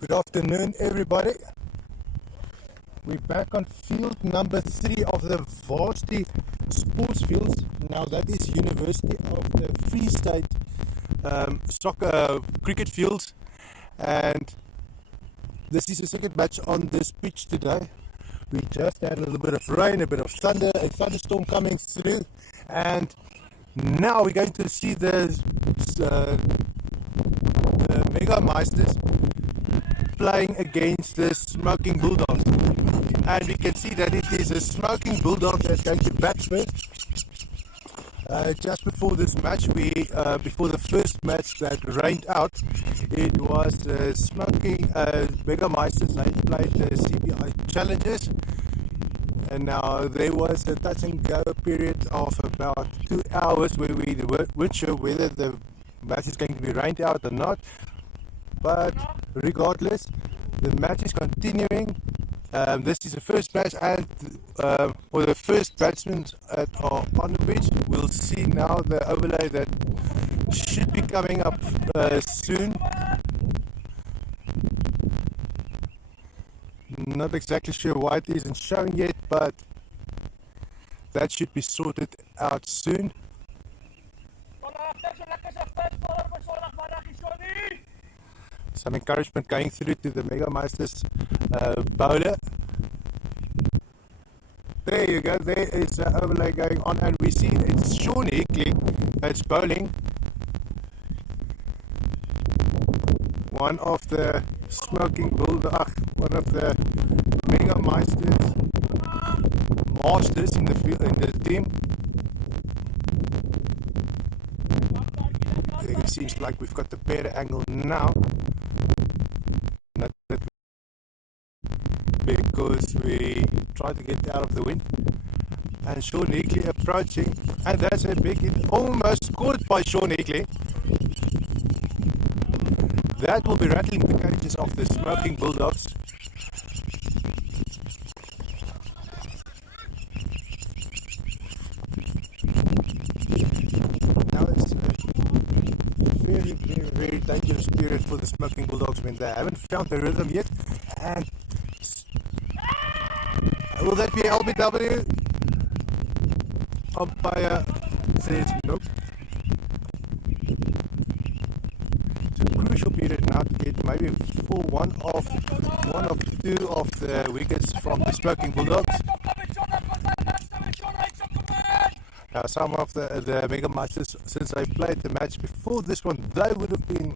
Good afternoon, everybody. We're back on field number 3 of the varsity sports fields. Now that is University of the Free State soccer cricket fields, and this is the second match on this pitch today. We just had a little bit of rain, a bit of thunder, a thunderstorm coming through, and now we're going to see the Mega-Meisters playing against the Smoking Bulldogs, and we can see that it is a Smoking Bulldog that's going to bat first. Just before this match, before the first match that rained out, it was Smoking Mega-Meisters. They played the CBI Challenges, and now there was a touch and go period of about 2 hours where we weren't sure whether the match is going to be rained out or not. But regardless, the match is continuing. This is the first match, and for the first batsmen that are on the pitch, we'll see now the overlay that should be coming up soon. Not exactly sure why it isn't showing yet, but that should be sorted out soon. Some encouragement going through to the Mega-Meisters bowler. There you go, there is an overlay going on, and we see it's Sean Hickley that's bowling. One of the Smoking Bulldog, one of the Mega-Meisters masters in the field, in the team. It seems like we've got the better angle now. Because we try to get out of the wind, and Sean Hickley approaching, and that's a big hit, almost scored by Sean Hickley. That will be rattling the cages of the Smoking Bulldogs. Now it's a very dangerous period for the Smoking Bulldogs when they haven't found the rhythm yet. And will that be LBW? Umpire says nope. It's a crucial period now to get maybe for one of two of the wickets from the Smoking Bulldogs. Now some of the Mega-Meisters, since they played the match before this one, they would have been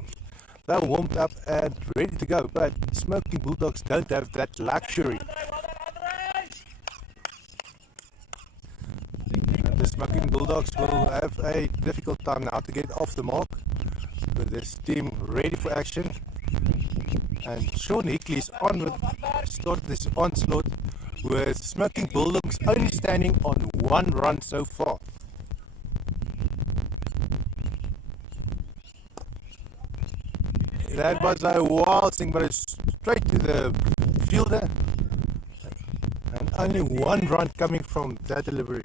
warmed up and ready to go, but Smoking Bulldogs don't have that luxury. And the Smoking Bulldogs will have a difficult time now to get off the mark with this team ready for action. And Sean Hickley's started this onslaught with Smoking Bulldogs only standing on 1 run so far. That was a wild thing, but it's straight to the fielder, and only 1 run coming from that delivery.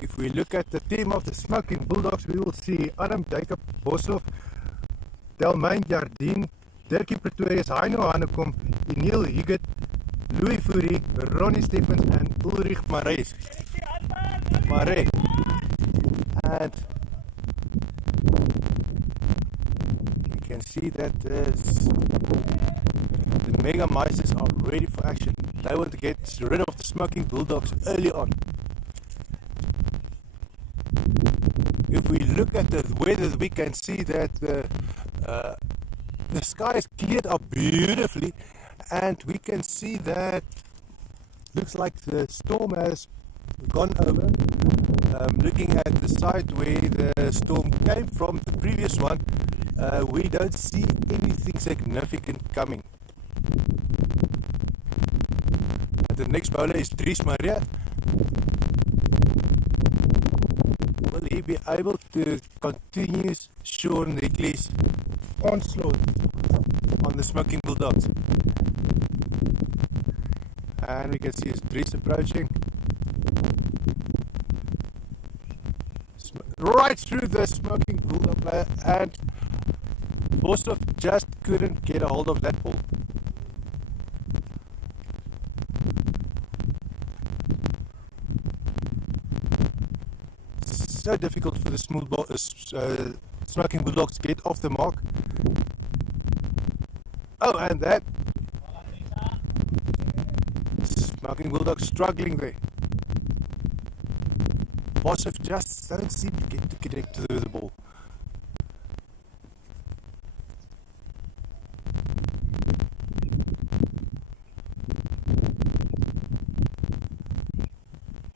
If we look at the team of the Smoking Bulldogs, we will see Adam Jacob Boshoff, Delmain Jardine, Dirkie Pretorius, Heino Hanekom, Emil Higgett, Louis Fourie, Ronnie Stephens, and Ulrich Marais. And you can see that the Mega-Meisters are ready for action. They want to get rid of the Smoking Bulldogs early on. If we look at the weather, we can see that the sky is cleared up beautifully, and we can see that looks like the storm has gone over. Looking at the side where the storm came from, the previous one, we don't see anything significant coming. The next bowler is Dries Maria. Will he be able to continue Sean Nickley's onslaught on the Smoking Bulldogs? And we can see Dries approaching. Right through the Smoking Bulldog player, and Bosov just couldn't get a hold of that ball. So difficult for the Smoking Bulldogs to get off the mark. Oh, and that Smoking Bulldogs struggling there. Bosov just don't seem to get to connect to the ball.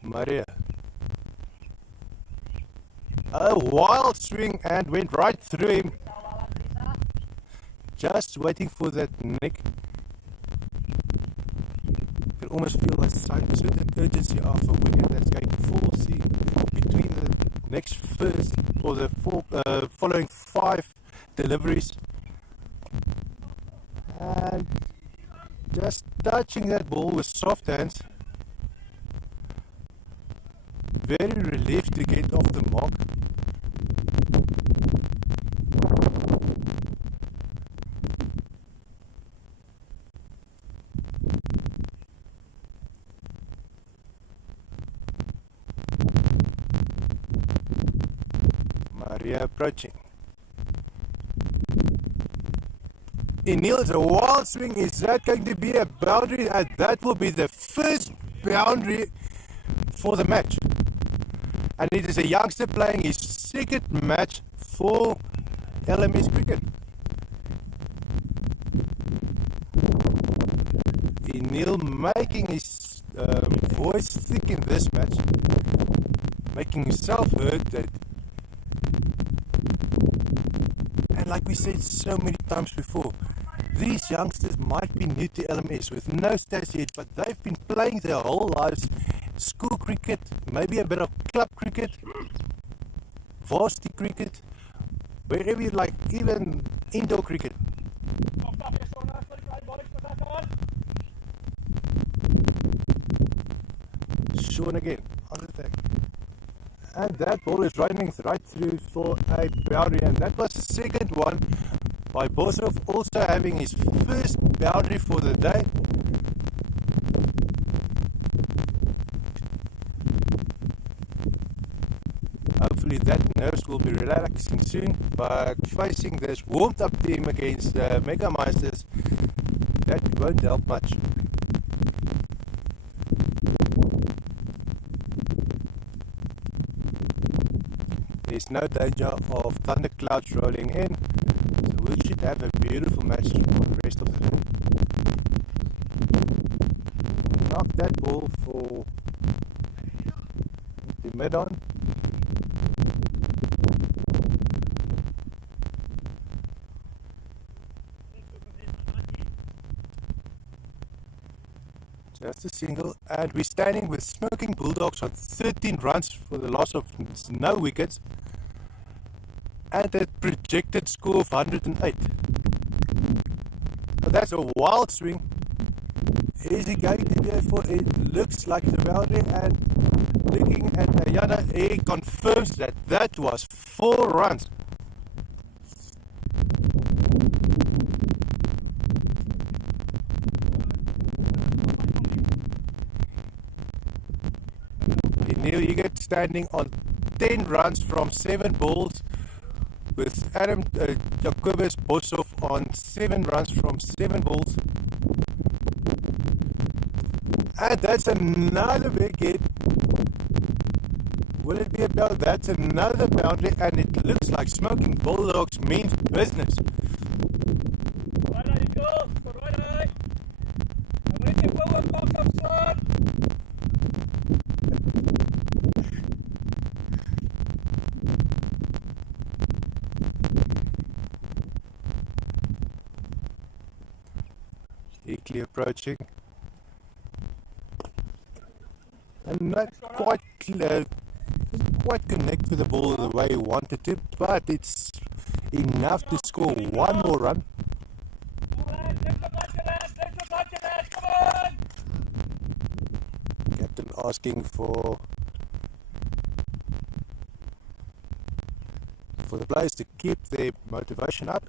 Maria. A wild swing and went right through him. Just waiting for that nick. You can almost feel a certain urgency of a wicket that's going to fall seam between the next first or the following 5 deliveries. And just touching that ball with soft hands. Very relieved to get off the mark. Maria approaching. Neil's a wild swing. Is that going to be a boundary? And that will be the first boundary for the match. And it is a youngster playing his second match for LMS cricket. Neil making his voice thick in this match, making himself heard. That, and like we said so many times before, these youngsters might be new to LMS with no stats yet, but they've been playing their whole lives. School cricket, maybe a bit of club cricket, varsity cricket, wherever you like, even indoor cricket. Sean again, on attack. And that ball is running right through for a boundary, and that was the second one by Bosov, also having his first boundary for the day. Hopefully that nerves will be relaxing soon, but facing this warmed up team against Mega-Meisters, that won't help much. There's no danger of thunderclouds rolling in, so we should have a beautiful match for the rest of the day. Knock that ball for the mid-on. Just a single, and we're standing with Smoking Bulldogs on 13 runs for the loss of no wickets and a projected score of 108. So that's a wild swing. Is he going to go for it? Looks like the boundary, and looking at Ayana, he confirms that that was 4 runs. Neil Eggert standing on 10 runs from 7 balls, with Adam Jacobus Bosov on 7 runs from 7 balls. And that's another big hit. Will it be a boundary? That's another boundary, and it looks like Smoking Bulldogs means business. Eagerly approaching. And not quite connect with the ball the way he wanted to, but it's enough to score one more run. Captain asking for the players to keep their motivation up.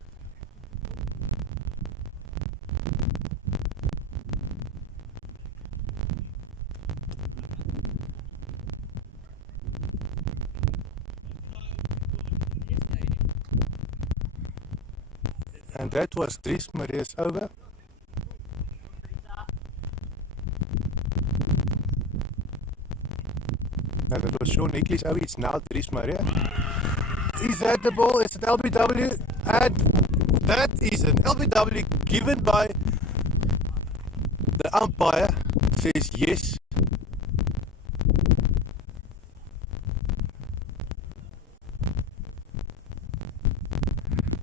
And that was Dries Maria's over. And it was Sean Nickley's over. It's now Dries Maria. Is that the ball? Is it LBW? And that is an LBW given by the umpire. Says yes.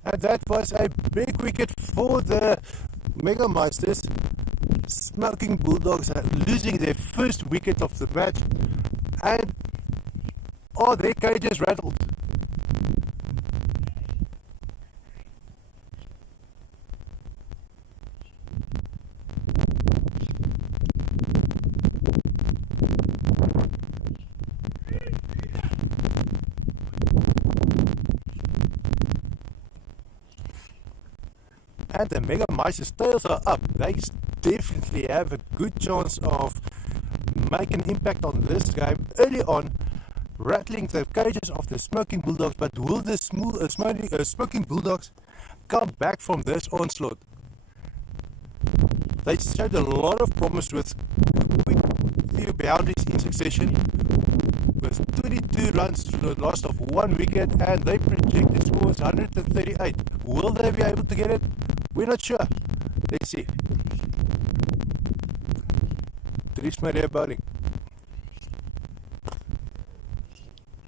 And that was a big wicket for the Mega-Meisters. Smoking Bulldogs are losing their first wicket of the match. And their cages rattled. And the Mega-Meisters tails are up. They definitely have a good chance of making an impact on this game early on, rattling the cages of the Smoking Bulldogs. But will the Smoking Bulldogs come back from this onslaught? They showed a lot of promise with quick few boundaries in succession, with 22 runs to the loss of one wicket, and they projected scores 138. Will they be able to get it? We're not sure. Let's see. Dries Maria bowling.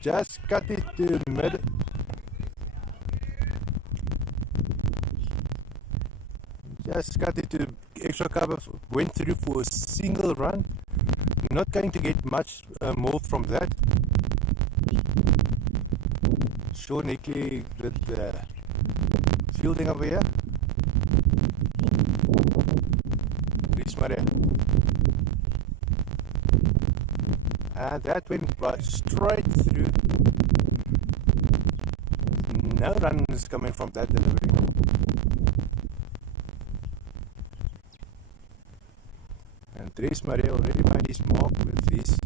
Just cut it to mid. Just cut it to extra cover. Went through for a single run. Not going to get much more from that. Sean Nickley with the fielding over here. Dries Maria. And that went straight through. No run is coming from that delivery. And Dries Maria already made his mark with his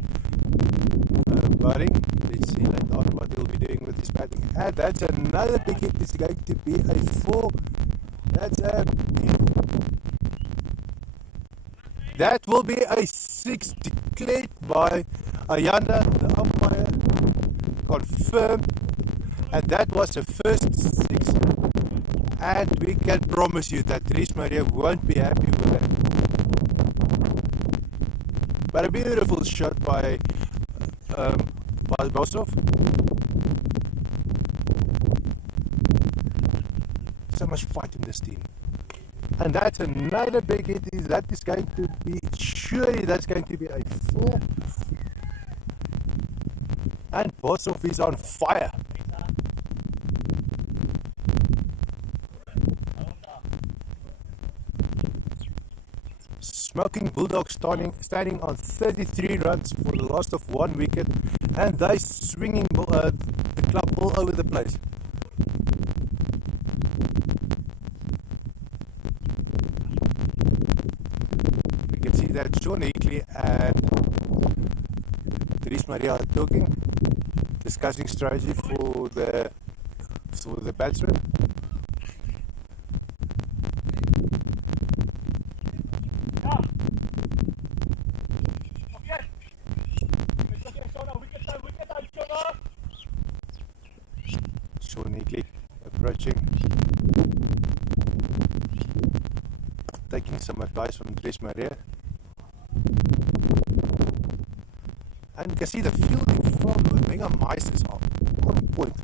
batting. Let's see later on what he'll be doing with his batting. And that's another big hit. It's going to be a 4. That's a that will be a 6 declared by Ayanda, the umpire, confirmed, and that was the first 6, and we can promise you that Dries Maria won't be happy with that. But a beautiful shot by Bosov. So much fight in this team. And that's another big hit. That is going to be, surely that's going to be a 4. And Bosov is on fire. Smoking Bulldogs standing on 33 runs for the loss of one wicket, and they swinging the club all over the place. We can see that Sean Nickley and Dries Maria are talking, discussing strategy for the batsman. Sean Higley approaching, taking some advice from Dries Maria. And you can see the fielding from the Mega-Meisters are on point.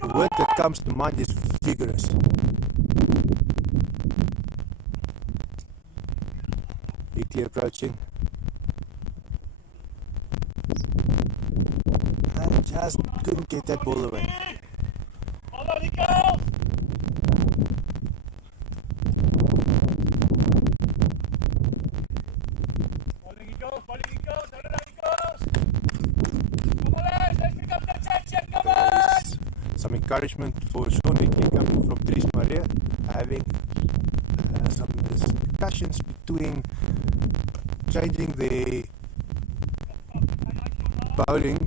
The word that comes to mind is vigorous. Higley approaching. And just couldn't get that ball away. Follow the girls! Some encouragement for Sean Higley coming from Dries Maria, having some discussions between changing the bowling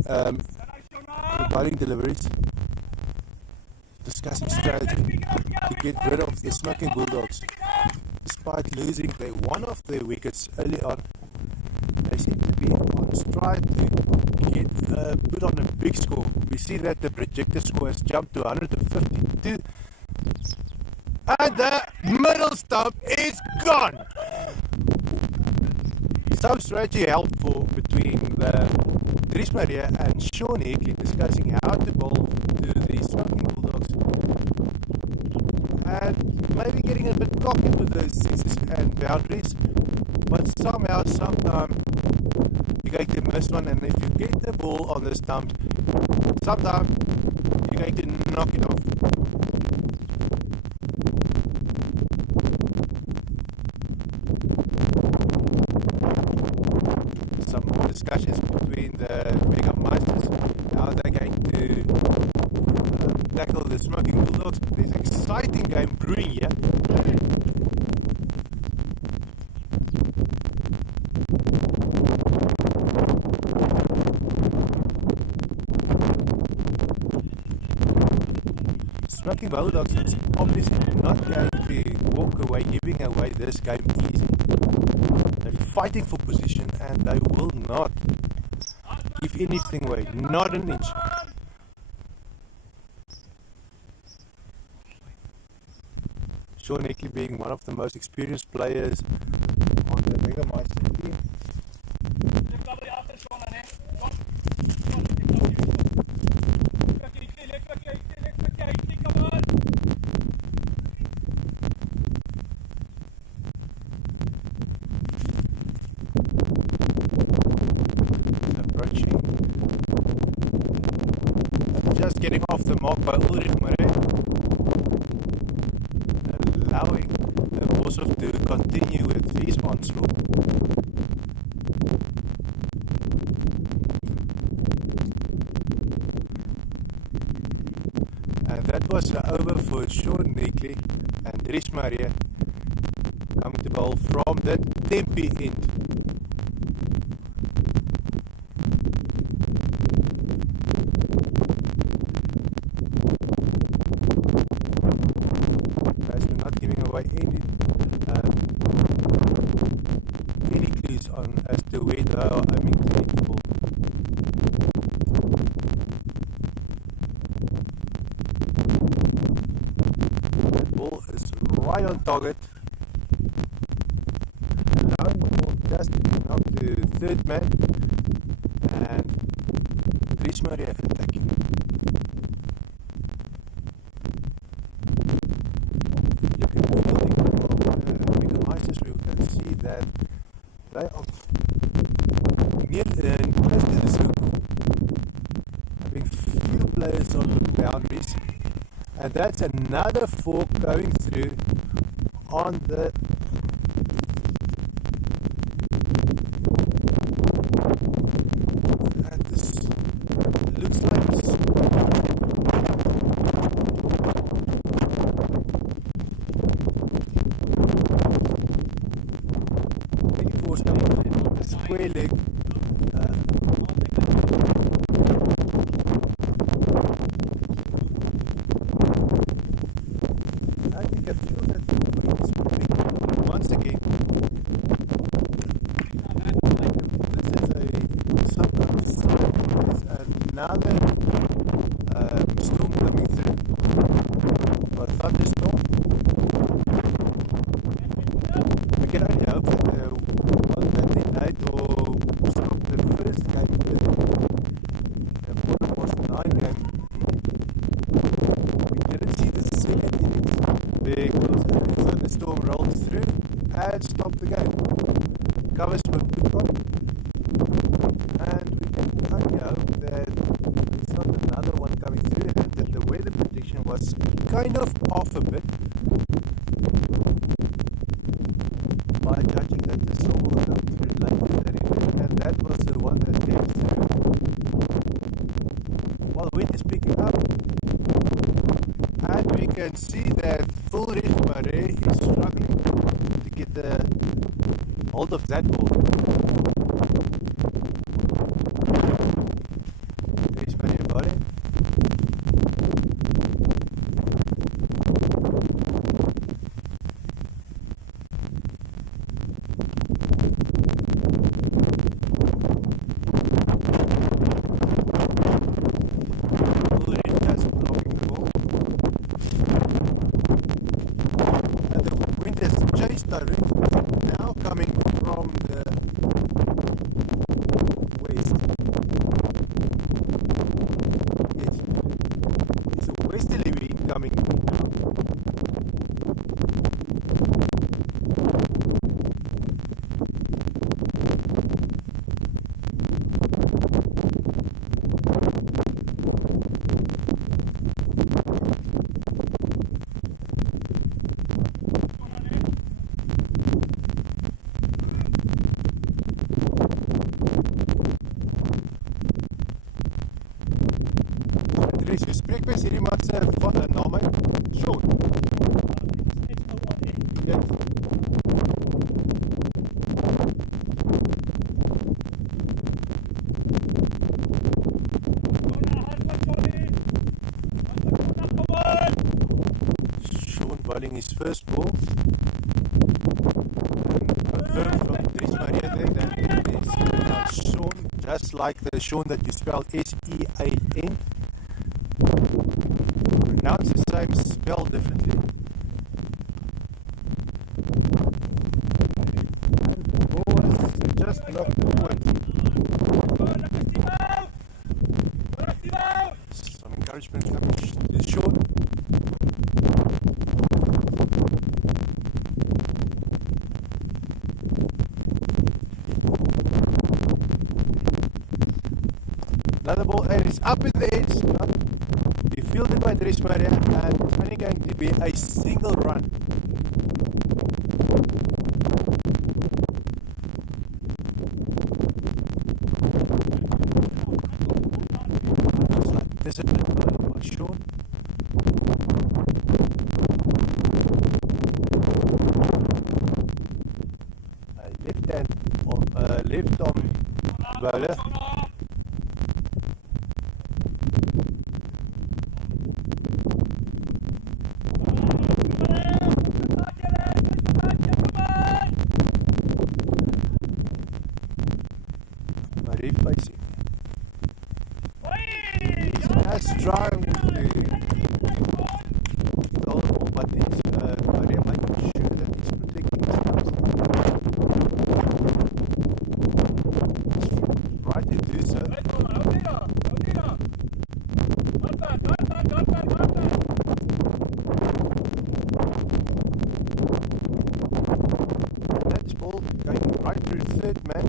deliveries, discussing strategy to get rid of the smoking Bulldogs. Despite losing one of their wickets early on, they seem to be on stride to get put on a big score. We see that the projected score has jumped to 152, and the middle stump is gone. Some strategy helpful between Dries Maria and Sean Higley discussing how to bowl to the smoking Bulldogs, and maybe getting a bit cocky with those sixes and boundaries, but somehow, sometime you're going to miss one, and if you get the ball on the stumps, sometime you're going to knock it off. Some more discussions between the Mega-Meisters, how they're going to tackle the smoking Bulldogs. There's an exciting game brewing here. Smoking Bulldogs is obviously not going to walk away giving away this game easy. They're fighting for position and they will not give anything away, not an inch. Sean Higley being one of the most experienced players on the Mega-Meisters team. Just getting off the mark by Ulrich Marais, allowing the Boshoff to continue with his onslaught. And that was over for Sean Higley and Dries Maria coming to bowl from the Tempe end. Not giving away any clues on as to where they are aiming to hit the ball. The ball is right on target, allowing the ball just to be knocked to third man, and Dries Maria attacking. That they are close to the circle, having few players on the boundaries, and that's another fork going through on the and this looks like square leg. I think I feel that the weight is big. another storm coming through, or thunderstorm. We can only hope that the one that delayed or stopped the first game, the Bloemfontein game, we didn't see the second innings because the thunderstorm rolled through and stopped the game. Covers were put on, and we can only hope that there's not another one coming through, and that the weather prediction was kind of off a bit by judging that the storm will come through later than it did, and that was the one that came through. Well, wind is picking up, and we can see that Ulrich Mare is struggling to get the hold of that ball. There's Mare bowling. Now coming from the west. Yes, it's a westerly wind coming in now. Spreek by hierdie man se naam uit? Sean. Yes. Sean bowling his first ball. Confirmed from Dries Maria there that it is Sean, just like the Sean that you spell S-E-A-N. Pronounce the same, spell differently. The ball was just knocked forward. Some encouragement coming to Sean. Another ball, and it's up in the edge. Fielded by Dries Maria, and it's only going to be a single run. Looks like discipline bowling by Sean. A left arm bowler. Facing. He's just trying to hold the ball, but he's Maria making sure that he's protecting his stumps. He's right to do so. That's ball going right through third man.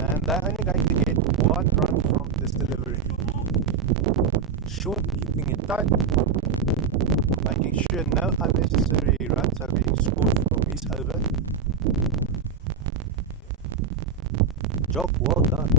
And they're only going to get one run from this delivery. Sean keeping it tight, making sure no unnecessary runs are being scored from his over. Job well done.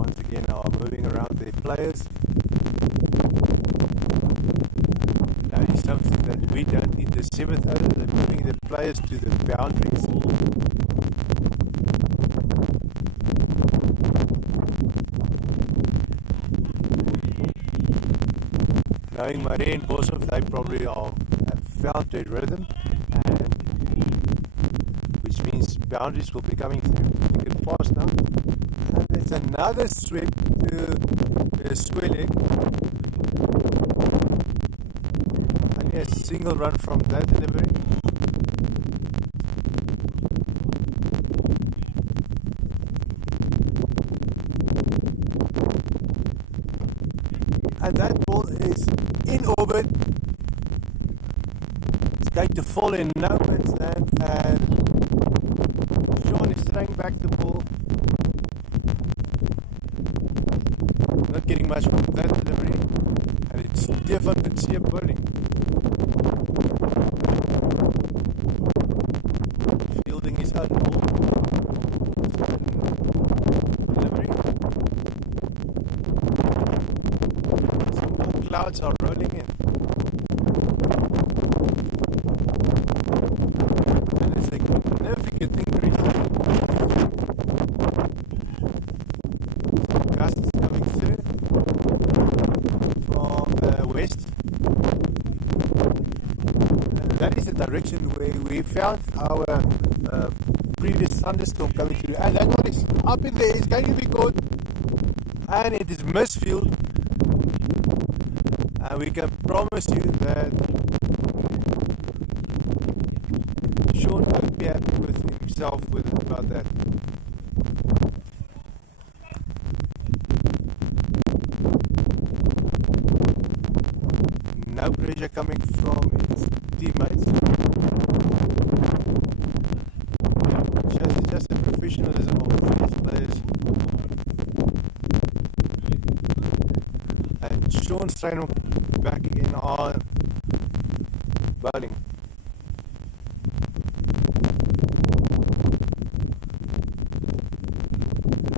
Once again are moving around their players. That is something that we don't in the 7th over. They're moving the players to the boundaries. knowing Marie and Boshoff, they probably have found their rhythm, and which means boundaries will be coming through thick and fast now. And there's another sweep to square leg. Only a single run from that delivery. And that ball is in orbit. It's going to fall in no man's land, and Sean is throwing back the ball. Not getting much from that delivery, and it's Stefan Petsia bowling. Fielding his own ball. Delivery. Some clouds are rolling in. And it's a significant increase. Gusts coming through from the west. And that is the direction where we found our previous thunderstorm coming through. And that one is up in there, it's going to be good. And it is misfield. And we can promise you that Sean won't be happy with himself about that. No pressure coming from his teammates. Shows it's just the professionalism of these players. And Sean's trying back again on bowling.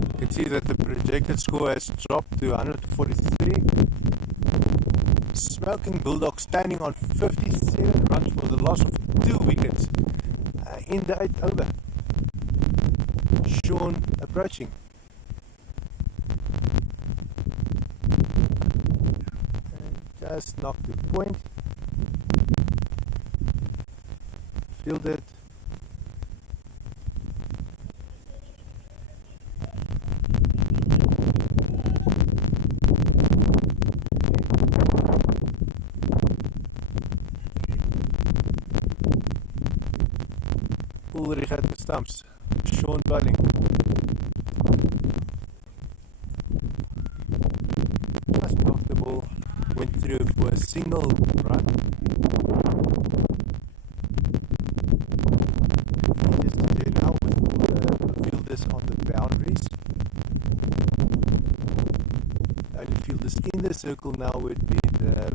You can see that the projected score has dropped to 143. Smoking Bulldogs standing on 57 runs for the loss of 2 wickets in the 8th over. Sean approaching. Just knocked the point. Fielded. Ulrich at the stumps. Sean bowling. Just blocked the ball. Went through for a single run. Just to do now with the fielders on the boundaries. The only fielders in the circle now would be the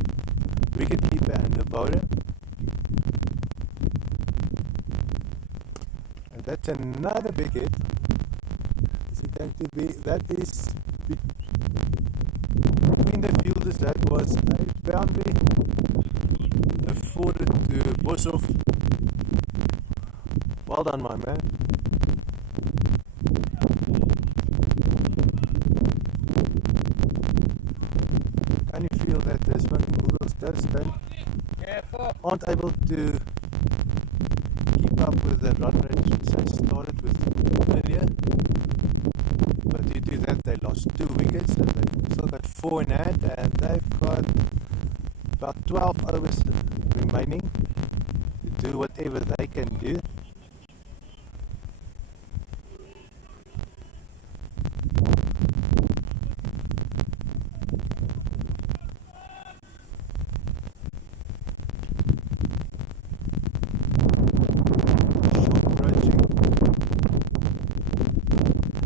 wicketkeeper and the bowler. And that's another big hit. Is it going to be? That is between the fielders. That was a boundary afforded to Boshoff. Well done, my man. Can you feel that the Smoking Bulldogs aren't able to keep up with the run rate they started with earlier? But due to that, they lost 2 wickets, and they've still got 4 in hand, and they've got about 12 overs remaining to do whatever they can do.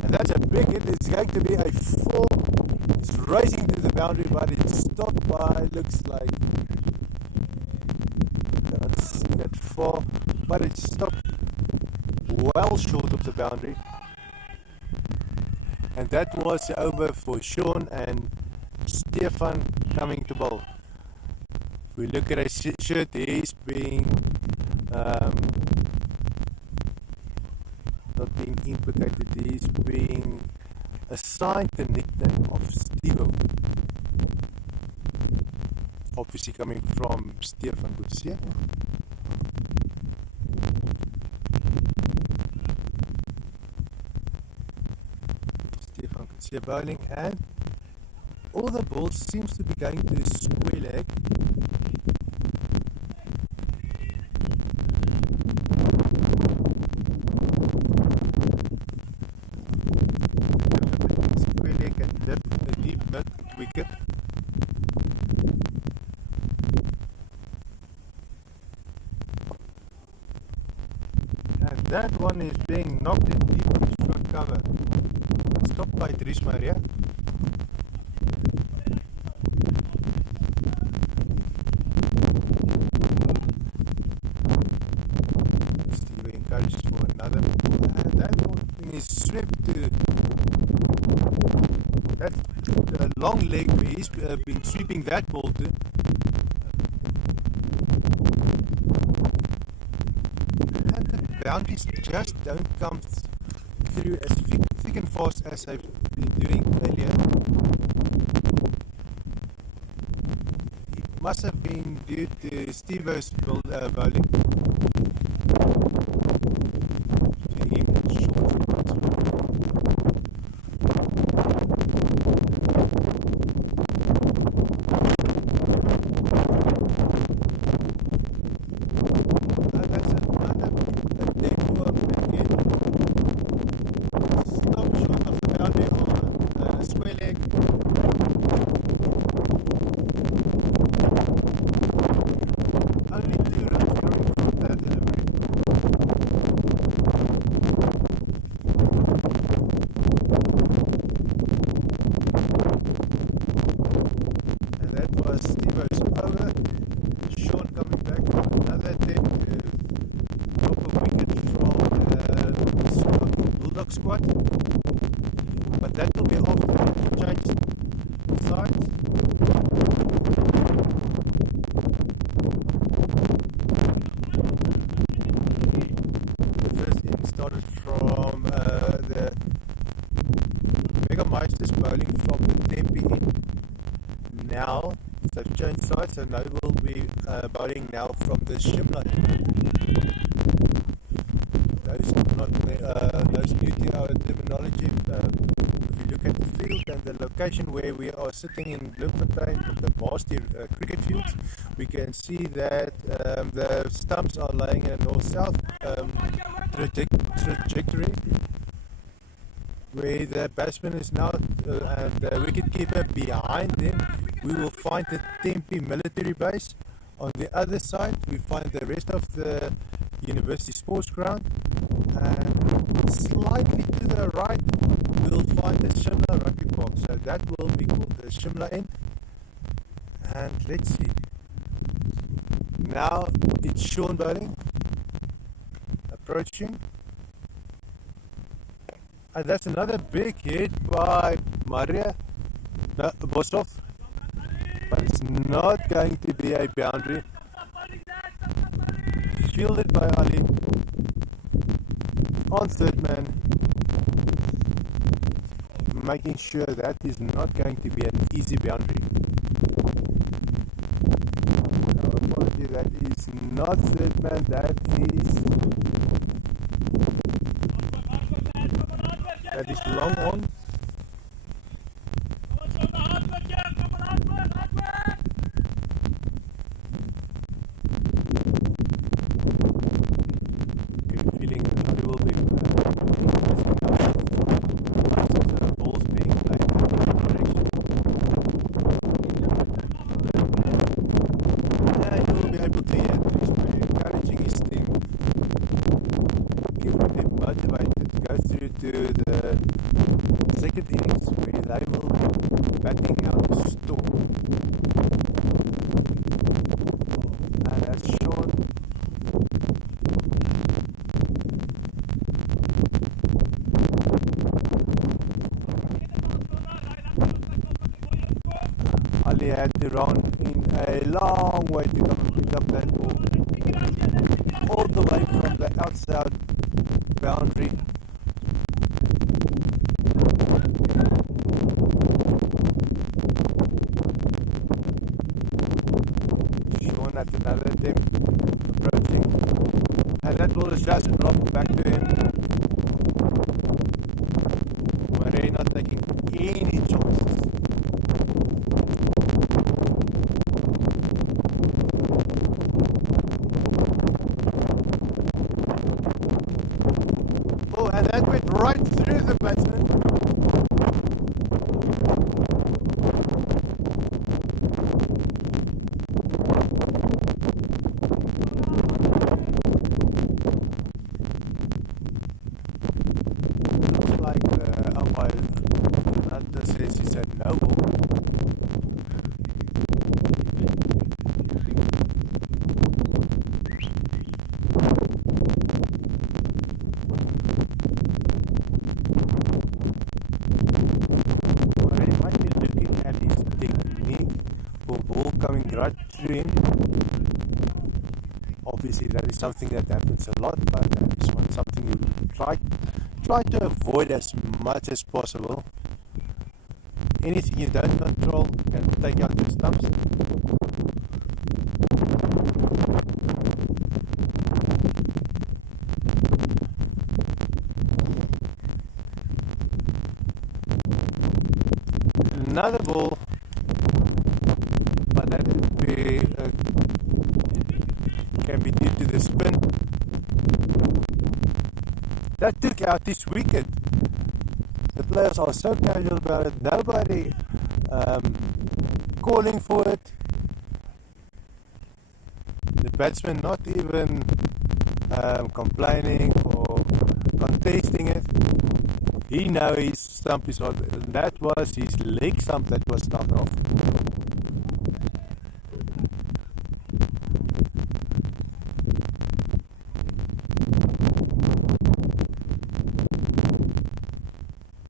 And that's a big hit. It's going to be a 4. It's racing to the boundary, but it's stopped by, looks like, can't see that far, but it's stopped well short of the boundary. And that was over for Sean and Stefan coming to bowl. If we look at his shirt, he's being not being implicated, he's being assigned the nickname of Stevo. obviously coming from Stefan Gutsie. Stefan Gutsie bowling, and all the balls seems to be going to the square leg. Square leg and a deep mid wicket. And that one is being knocked in deep on short cover. Stopped by Dries Maria. Steve encouraged for another ball, and that ball is swept to that long leg where he's been sweeping that ball to. And the boundaries just don't come through as thick and fast as I've been doing earlier. It must have been due to Steve-O's bowling. To him and short. That's another attempt for a big hit. Stop short of the boundary on square leg. Only 2 runs coming from that delivery. And that was Steve-O's over. Sean coming back from another attempt to drop a wicket from the Bulldogs squad. But that will be after the change sides. The first inning started from the Mega-Meisters bowling from the Tempe in. Now they've changed sides, so now will be bowling now from the Shimla in. Those new to our terminology, if you look at the field and the location where we are sitting in Bloemfontein with the vast cricket fields, we can see that the stumps are lying in a north-south trajectory, where the batsman is now and the wicketkeeper behind them. We will find the Tempe military base. On the other side, we find the rest of the University Sports Ground, and slightly to the right, we'll find the Shimla Rugby Park. So that will be called the Shimla end. And let's see. Now it's Sean bowling, approaching. And that's another big hit by Maria Bosov, but it's not going to be a boundary. Fielded by Ali on third man, making sure that is not going to be an easy boundary. No apology, that is not third man, that is long on. Feeling that I will be balls being played in that direction. Yeah, he will be able to hear this by encouraging his team, keeping them motivated to go through to the second innings where they will be batting out the storm. And that's Sean. Ali had to run in a long way to come and pick up that ball, all the way from the outside boundary. at another attempt approaching, and that ball is just dropped back to him. Murray not taking any chances. Oh, and that went right through the batsman. Looks like the umpire says he said no ball. Coming right through him. Obviously that is something that happens a lot, but that is not something you try to avoid as much as possible. Anything you don't control can take out your stumps. Another ball, but that can be due to the spin. That took out this wicket. The players are so casual about it. Nobody calling for it. The batsman not even complaining or contesting it. He knows his stump is on. That was his leg stump that was knocked off.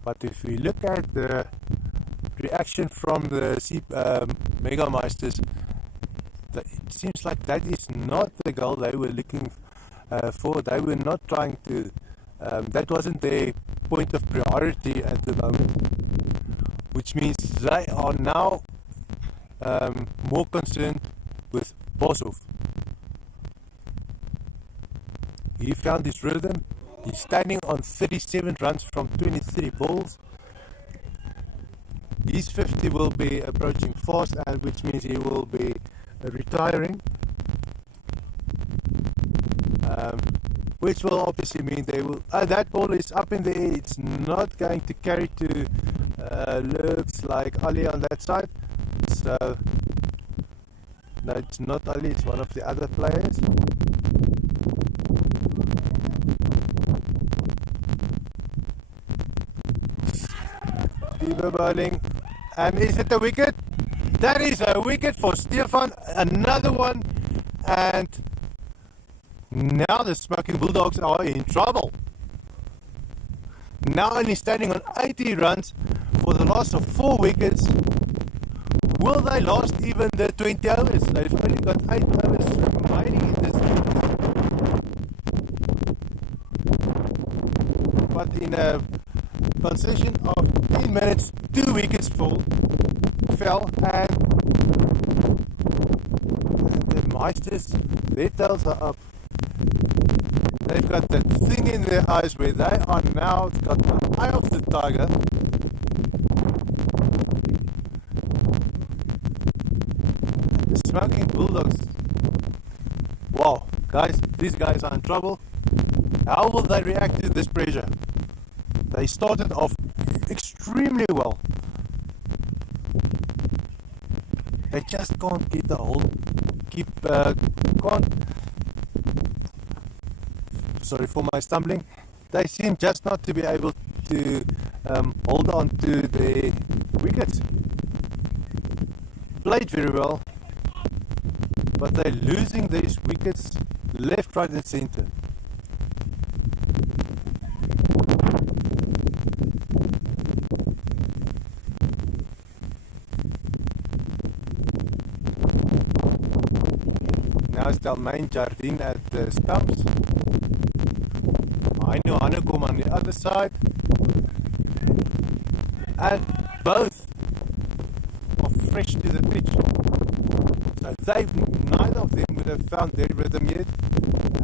But if we look at the reaction from the Mega-Meisters, it seems like that is not the goal they were looking for. They were not trying to, that wasn't their point of priority at the moment, which means they are now more concerned with Boshoff. He found his rhythm. He's standing on 37 runs from 23 balls. His 50 will be approaching fast, which means he will be retiring. Which will obviously mean they will. That ball is up in the air. It's not going to carry to looks like Ali on that side. So no, it's not Ali. It's one of the other players. Bowling, and is it a wicket? That is a wicket for Stefan, another one, and now the Smoking Bulldogs are in trouble. Now only standing on 80 runs for the loss of 4 wickets. Will they last even the 20 overs? They've only got 8 overs remaining in this game. But in a concession of 10 minutes, 2 wickets fell, and the Meisters, their tails are up. They've got that thing in their eyes where they are now got the eye of the tiger. The Smoking Bulldogs, wow, guys, these guys are in trouble. How will they react to this pressure? They started off extremely well. They just can't get the hold. Sorry for my stumbling. They seem just not to be able to hold on to the wickets. Played very well, but they're losing these wickets left, right, and center. Now is Delmain Jardine at the stumps. Haino Hanekom on the other side. And both are fresh to the pitch. So neither of of them would have found their rhythm yet.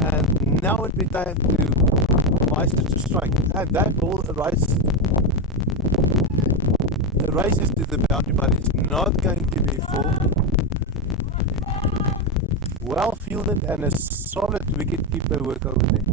And now it would be time to Meister to strike. And that ball rises to the boundary, but it's not going to be full. Well fielded and a solid wicket keeper work over there.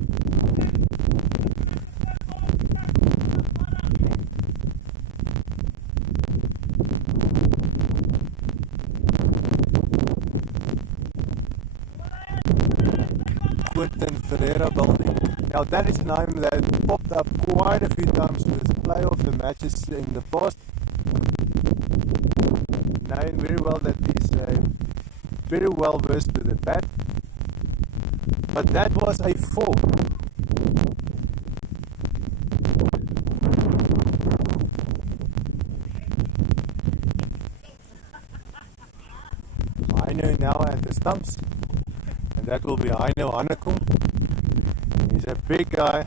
Ferreira bowling. Now that is a name that popped up quite a few times with playoff matches in the past. Knowing very well that he's very well versed with the bat. But that was a 4. I know now at the stumps. And that will be Heino Hannekom. He's a big guy.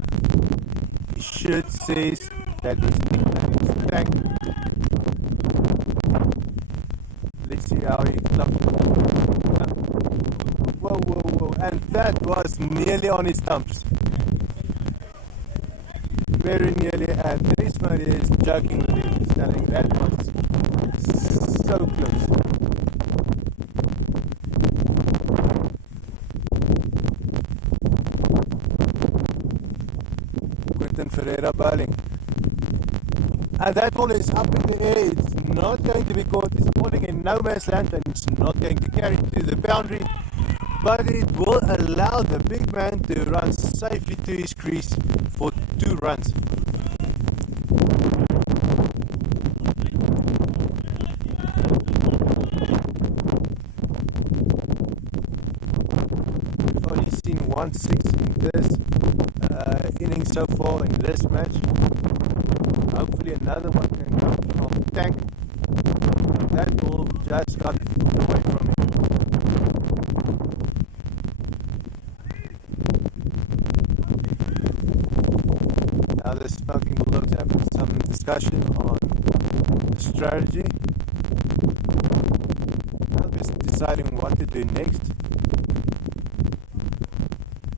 His shirt says that his nickname is Tank. Let's see how he clubbed. Whoa, whoa, whoa. And that was nearly on his stumps. Very nearly. And this man is joking with him, telling that was so close. Ferreira bowling. And that ball is up in the air. It's not going to be caught. It's falling in no man's land and it's not going to carry to the boundary. But it will allow the big man to run safely to his crease for 2 runs. We've only seen 1 6 in this inning so far in this match. Hopefully another one can come from Tank. That ball just got away from him. Now the Smoking Bulldogs have some discussion on strategy. They'll be deciding what to do next.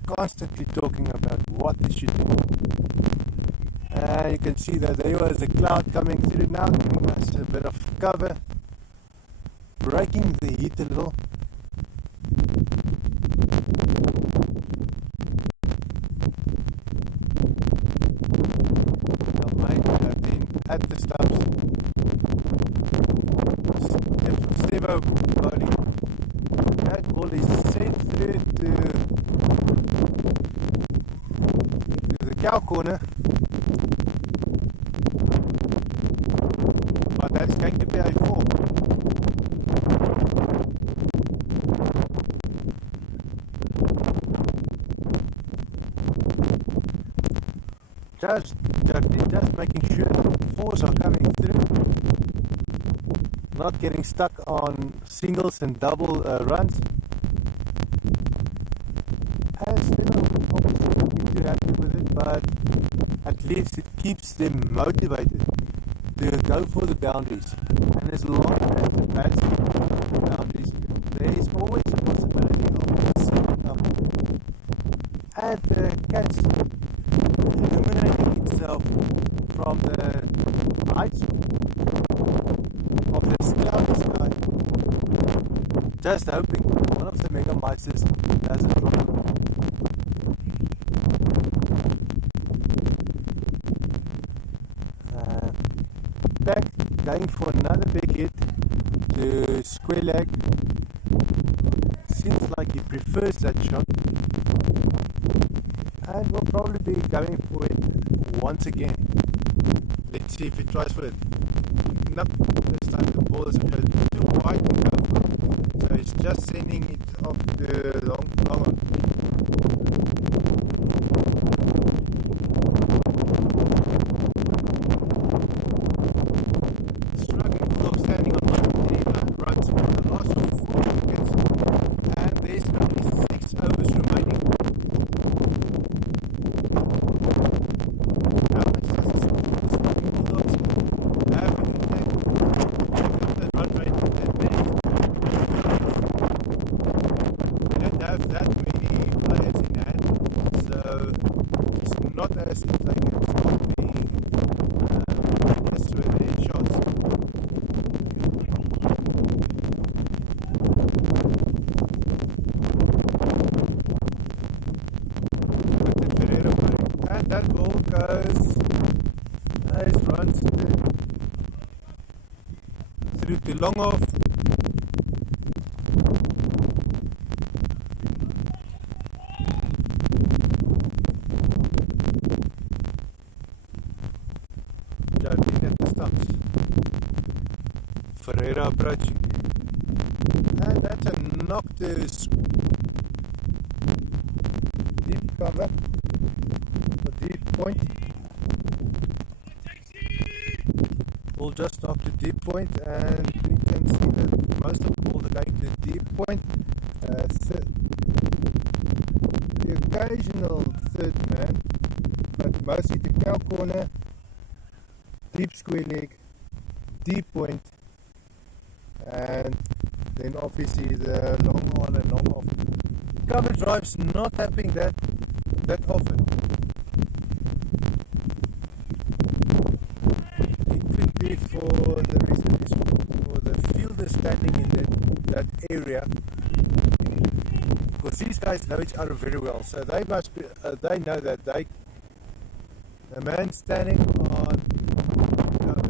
Constantly talking about what they should do. And you can see that there was a cloud coming through now, giving us a bit of cover, breaking the heat a little. Now might have been at the stumps. Stevo bowling. That ball is sent through to the cow corner, but that's going to be a 4. Just making sure that the 4s are coming through, not getting stuck on singles and double runs. As they don't obviously not be too happy with it, but at least it keeps them motivated to go for the boundaries. And as long as the bats go for the boundaries, there is always a possibility of a single number. And the catch eliminating itself from the heights of the cloudy sky. Just hoping one of the Mega-Meisters doesn't drop. Back, going for another big hit to square leg. Seems like he prefers that shot. And will probably be going for it once again. Let's see if he tries for it. Nope, this time the ball is a bit too wide to go for it. So he's just sending it off the long on. Struggling Bulldogs standing on 1 runs for the last 4 wickets. And there's only 6 overs remaining. How much does the Smoking Bulldogs have in the tank? The run rate at players if they can start being weakness with their shots. Look at Ferreira, and that ball goes, nice runs through to long off. Jardine at the stumps. Ferreira approaching. And that's a knock to deep cover. A deep point. Ball just knocked to deep point, and we can see that most of the balls are going to deep point. The occasional third man, but mostly to cow corner, deep square leg, deep point, and then obviously the long on and long off. Cover drives not happening that often. It could be for the reason is for the fielder standing in that area, because these guys know each other very well, so they must be, they know that the man standing on cover,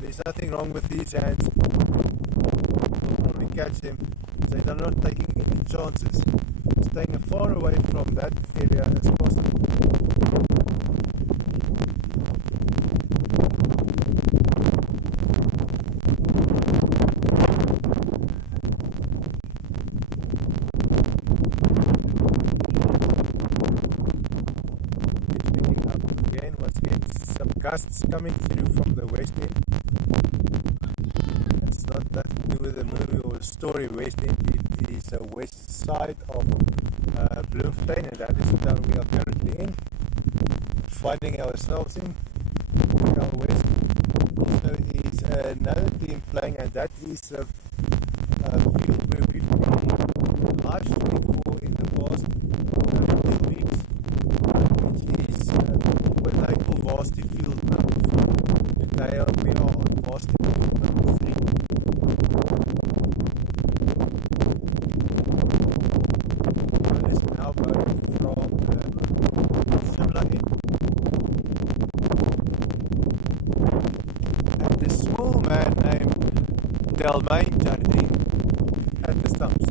there's nothing wrong with these hands, will probably catch them, so they're not taking any chances, staying as far away from that area as possible. Gusts coming through from the west end. It's not that to do with the movie or the story. West end, it is the west side of Bloemfontein, and that is the town we are currently in, finding ourselves in. Our west also is another team playing, and that is a field where we've been live streaming for in the past 2 weeks, which is what they call varsity field number 4. Today we are on varsity field number 3. Let's now go from the similar end. And the small man named Delmain Jardine at the stumps.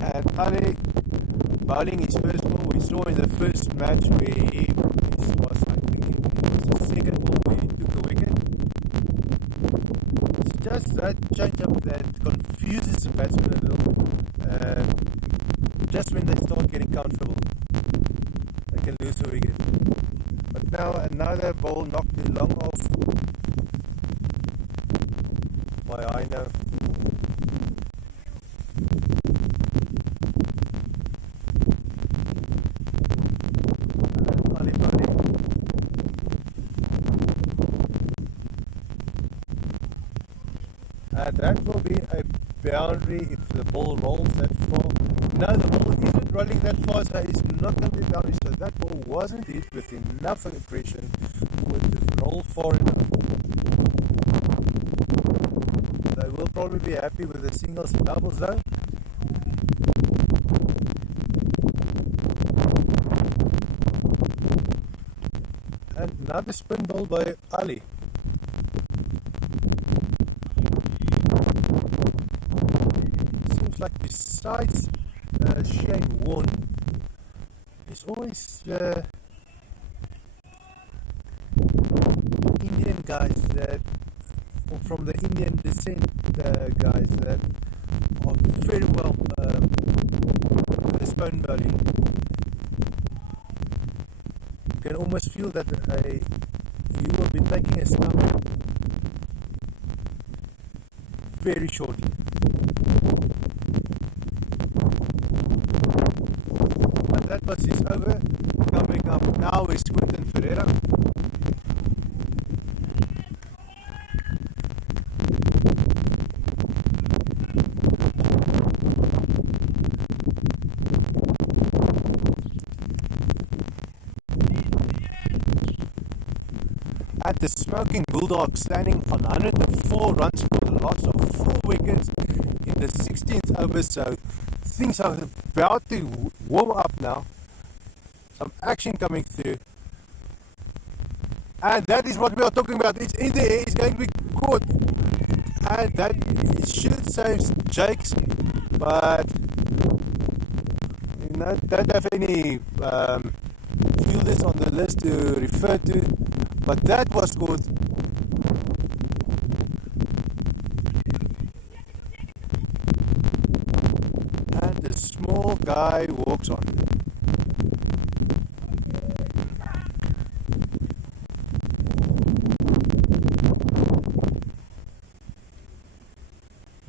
And Ali bowling his first ball. We saw in the first match where he was, I think it was the second ball where he took a wicket. It's just that change up that confuses the batsman a little. Just when they start getting comfortable, they can lose a wicket. But now another ball knocked too long off. Why I know. And that will be a boundary if the ball rolls that far. No, the ball isn't rolling that far, so it's not going to be boundary. So that ball wasn't hit with enough aggression for it to roll far enough. They will probably be happy with the singles and doubles though. And another spin ball by Ali. Seems like besides Shane Warne, there's always Indian guys that, or from the Indian descent guys that are very well with the spin bowling. You can almost feel that you will be taking a stump very shortly. But that was his over. Coming up now is Quinton Ferreira. At the smoking Bulldogs standing on 104 runs for the loss of 4 wickets in the 16th over. So things are about to warm up now. Some action coming through. And that is what we are talking about. It's in the air, it's going to be caught. And that should save Jakes, but don't have any fielders on the list to refer to. But that was caught. And the small guy walks on.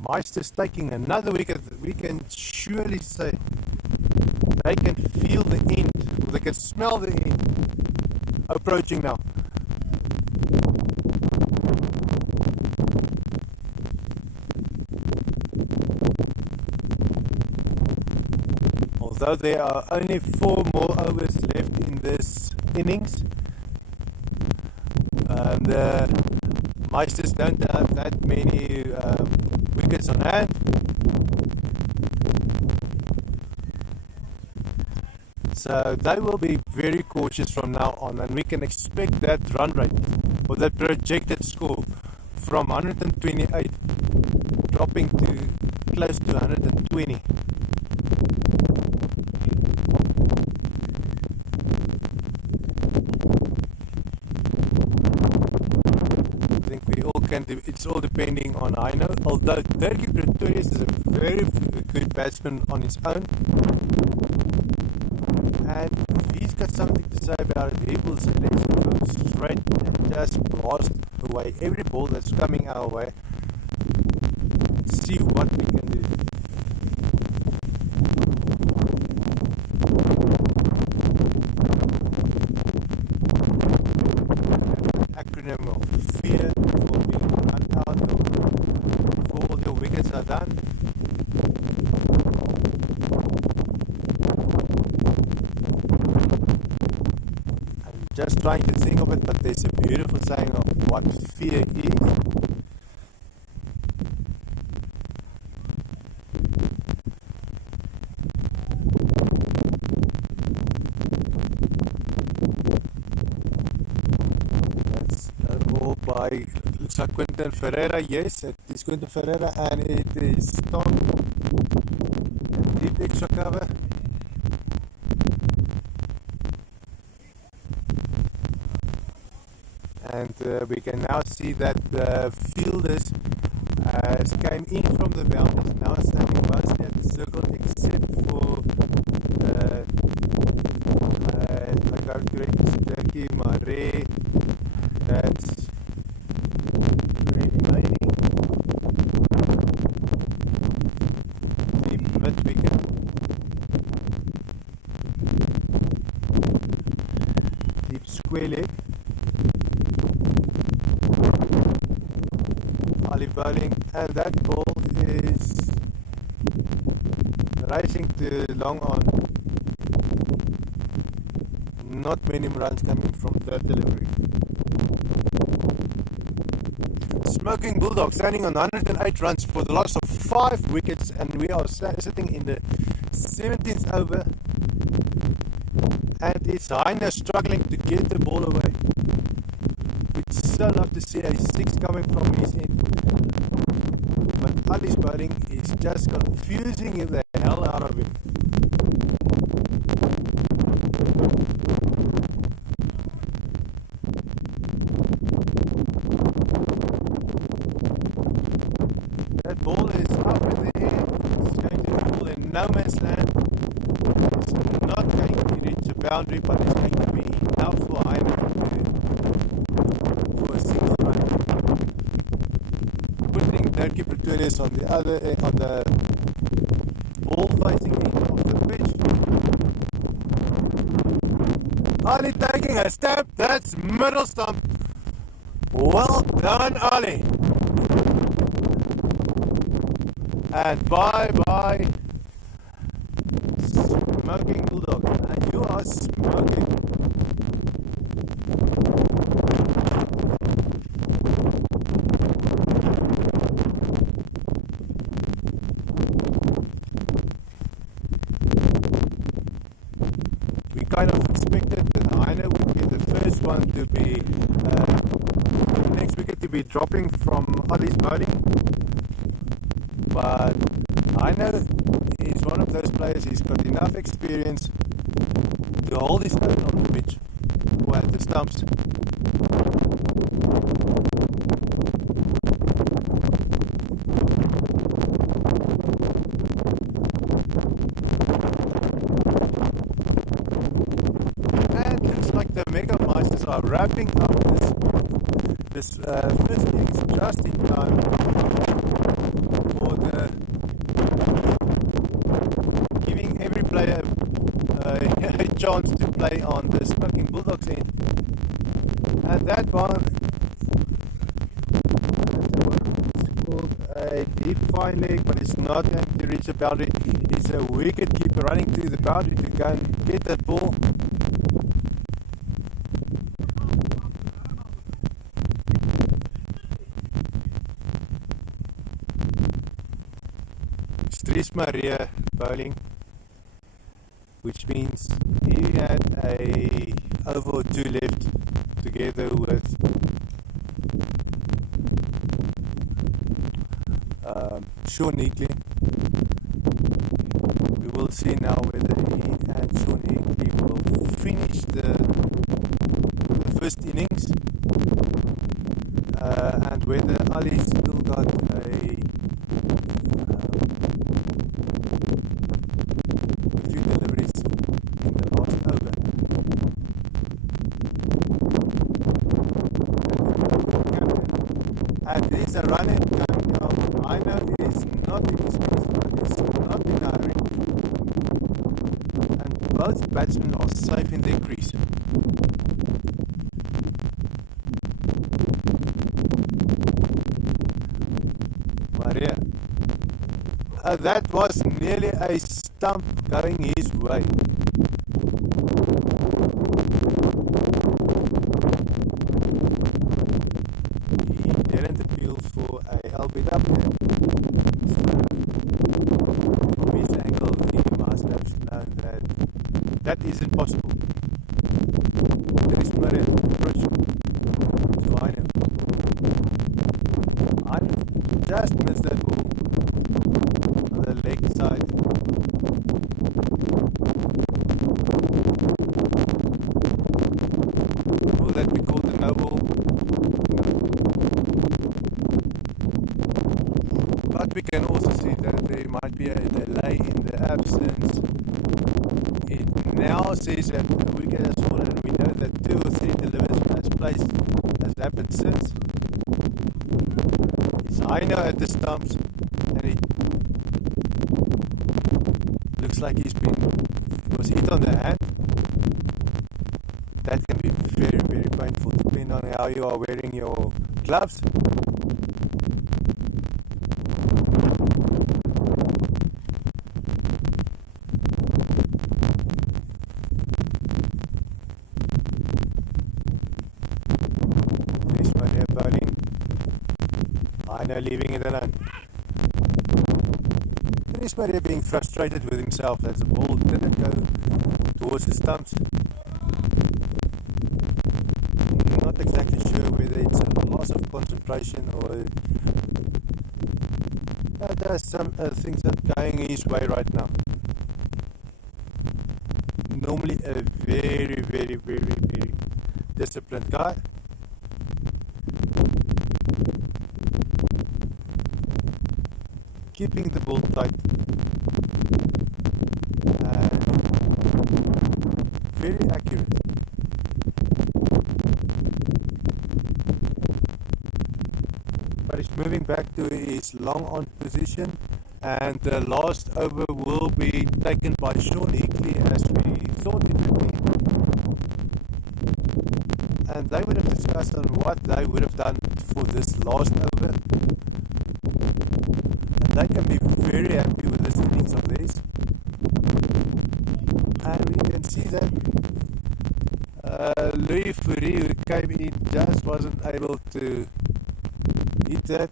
Meisters taking another wicket. We can surely say they can feel the end, or they can smell the end approaching now. Although there are only 4 more overs left in this innings, the Meisters don't have that many wickets on hand. So they will be very cautious from now on, and we can expect that run rate or that projected score from 128 dropping to close to 120. It's all depending on Heino, although Dirkie Pretorius is a very good batsman on his own, and if he's got something to say about it, he will say let's go straight and just blast away every ball that's coming our way, see what we can do. Acronym of fear for being run out before all the wickets are done. I'm just trying to think of it, but there's a beautiful saying of what fear is. By Quinton Ferreira, yes, it is Quinton Ferreira, and it is Tom. Deep extra cover. And we can now see that the fielders came in from the boundaries, now standing mostly at the circle, except for I calculate Jackie Mare. That's remaining. Deep mid wicket. Deep square leg. Ali bowling, and that ball is rising to long on. Not many runs coming from that delivery. Smoking Bulldogs standing on 108 runs for the loss of 5 wickets, and we are sitting in the 17th over, and it's Heine struggling to get the ball away. We'd so love to see a 6 coming from his end, but Ali's bowling is just confusing the hell out of him. That ball is up in the air, it's going to fall in no man's land. It's not going to reach the boundary, but it's going to be enough for Heine for a single run. Putting Dirkie Pretorius on the other on the ball facing end of the pitch. Ali taking a step, that's middle stump. Well done, Ali. And bye-bye, Smoking Bulldog. And you are smoking. one to be, next wicket to be dropping from Ali's bowling. But I know he's one of those players, he's got enough experience to hold his own on the pitch or at the stumps. And it looks like the Mega-Meisters are wrapping up this first innings just in time for giving every player a chance to play on the smoking Bulldogs end. And that one is called a deep fine leg, but it's not going to reach the boundary. It's a wicket keeper running to the boundary to go and get that ball. Dries Maria bowling, which means he had a over or two left together with Sean Eakley. We will see now whether he and Sean Eakley will finish the first innings and whether Ali still got a few deliveries in the last over. And there's a runner going out. I know he's not in his best, but he's not in a hurry. And both batsmen are safe in their crease. Maria. That was nearly a stump going his way. He didn't appeal for a LBW. So from his angle, he must have known that that isn't possible. There is Maria's approach to Aino. I just missed that ball on the leg side. Will that be called a no ball? No. But we can also see that there might be a delay in the absence. It now says that a wicket has fallen, and we know that 2 or 3 deliveries has happened since. It's Aino at the stumps, and it looks like he was hit on the hand. That can be very, very painful depending on how you are wearing your gloves. Dries Maria bowling. Aino leaving it alone. Dries Maria being frustrated with himself as the ball didn't go towards the stumps. Not exactly sure whether it's a loss of concentration or there's some things that are going his way right now. Normally a very, very, very, very disciplined guy. Keeping the ball tight and very accurate. But he's moving back to his long on position, and the last over will be taken by Sean Eakley as we thought it would be. And they would have discussed on what they would have done for this last over. They can be very happy with this innings of theirs. And we can see that Louis Fourie, who came in, just wasn't able to hit that.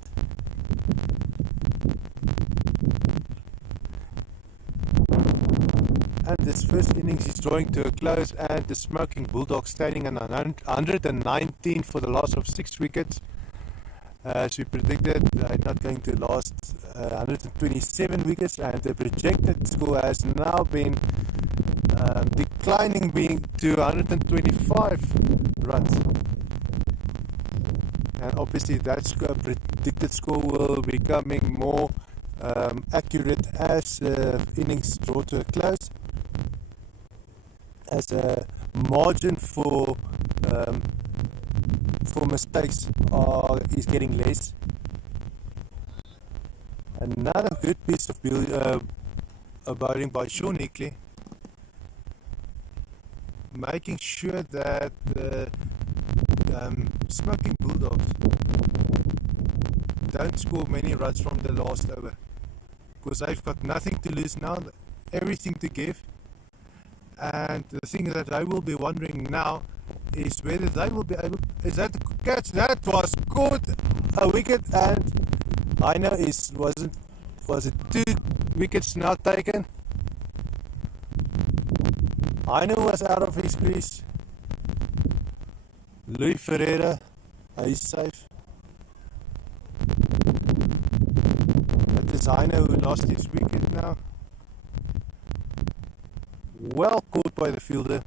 And this first innings is drawing to a close, and the smoking Bulldogs standing on 119 for the loss of 6 wickets. As we predicted, they're not going to last 127 wickets, and the projected score has now been declining, being to 125 runs. And obviously that predicted score will be becoming more accurate as innings draw to a close, as a margin for mistakes is getting less. Another good piece of bowling by Sean Hickley, making sure that the smoking Bulldogs don't score many runs from the last over, because they've got nothing to lose now, everything to give. And the thing that I will be wondering now is whether they will be able, is that catch that was caught a wicket, and I know was it 2 wickets now taken? I know was out of his crease. Louis Ferreira, he's safe. It is Heino who lost his wicket now. Well caught by the fielder.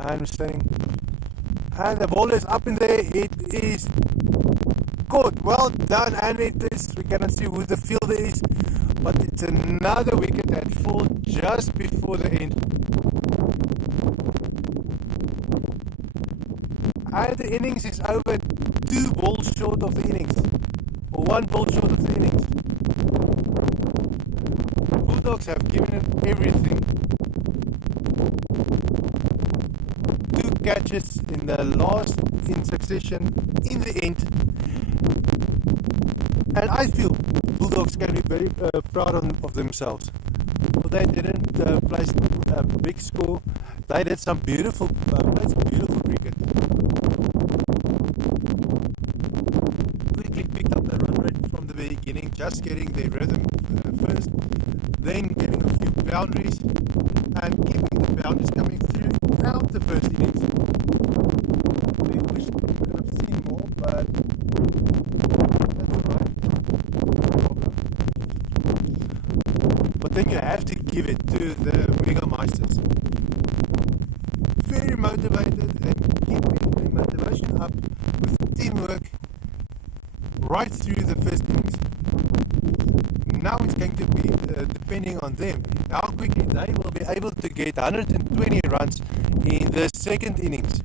I'm saying, and the ball is up in there. It is caught. Well done, and it is. We cannot see who the fielder is, but it's another wicket that falls just before the end. And the innings is over. 2 balls short of the innings, or 1 ball short of the innings. Bulldogs have given it everything. 2 catches in the last in succession in the end, and I feel Bulldogs can be very proud of themselves. Well, they didn't place a big score. They did some beautiful cricket. Quickly picked up the run rate from the beginning, just getting their rhythm first, then getting a few boundaries, and keeping the boundaries coming throughout the first innings. We wish we could have seen more, but that's alright. No problem. But then you have to give it to the Mega-Meisters. Very motivated and keeping the motivation up with teamwork right through the first innings. Now it's going to be depending on them how quickly they will be able to get 120 runs in the second innings.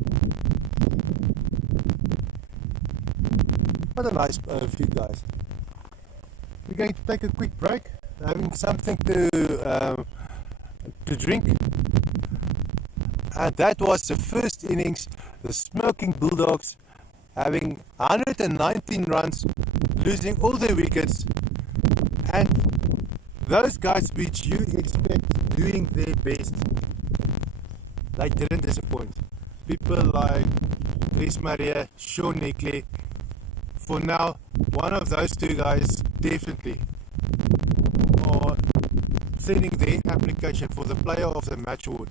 What a nice few guys. We're going to take a quick break, having something to drink. And that was the first innings, the smoking Bulldogs having 119 runs, losing all their wickets, and those guys which you expect doing their best, they didn't disappoint. People like Chris Maria, Sean Hickley, for now, one of those 2 guys definitely are sending their application for the Player of the Match award.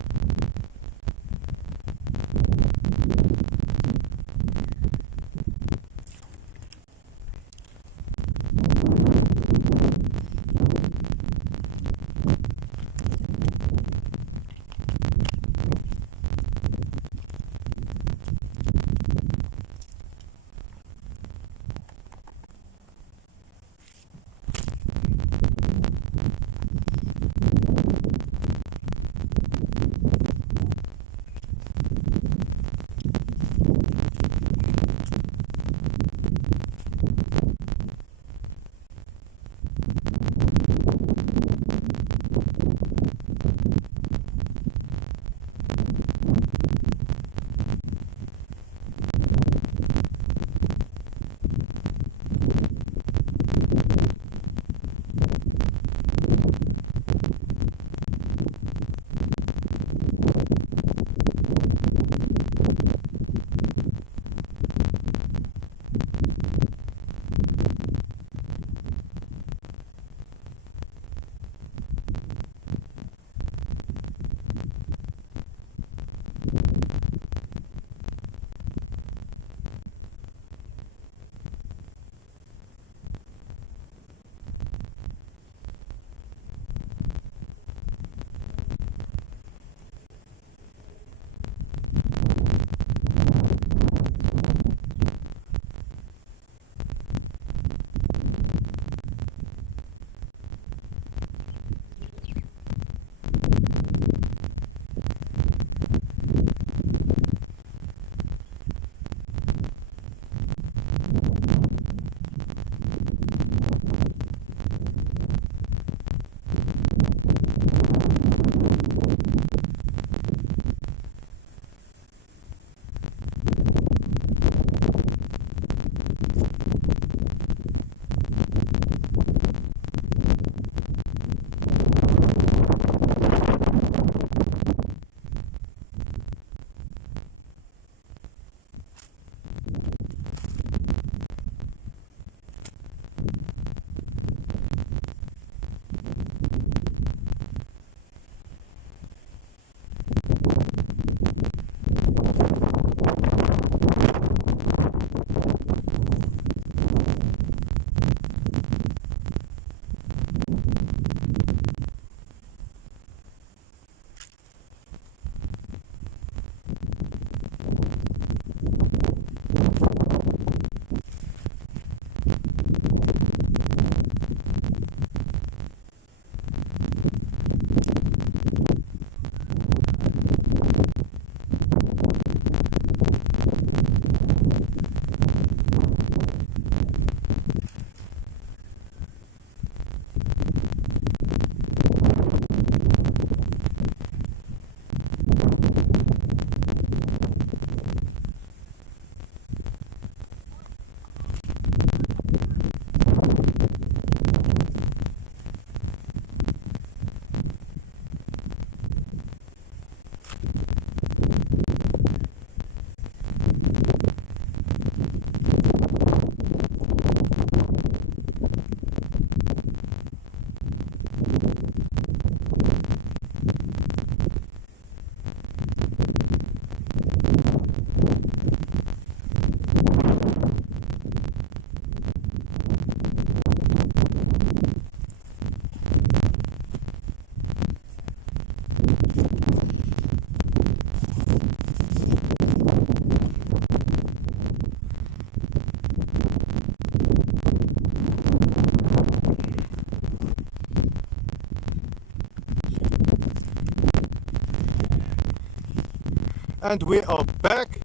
And we are back,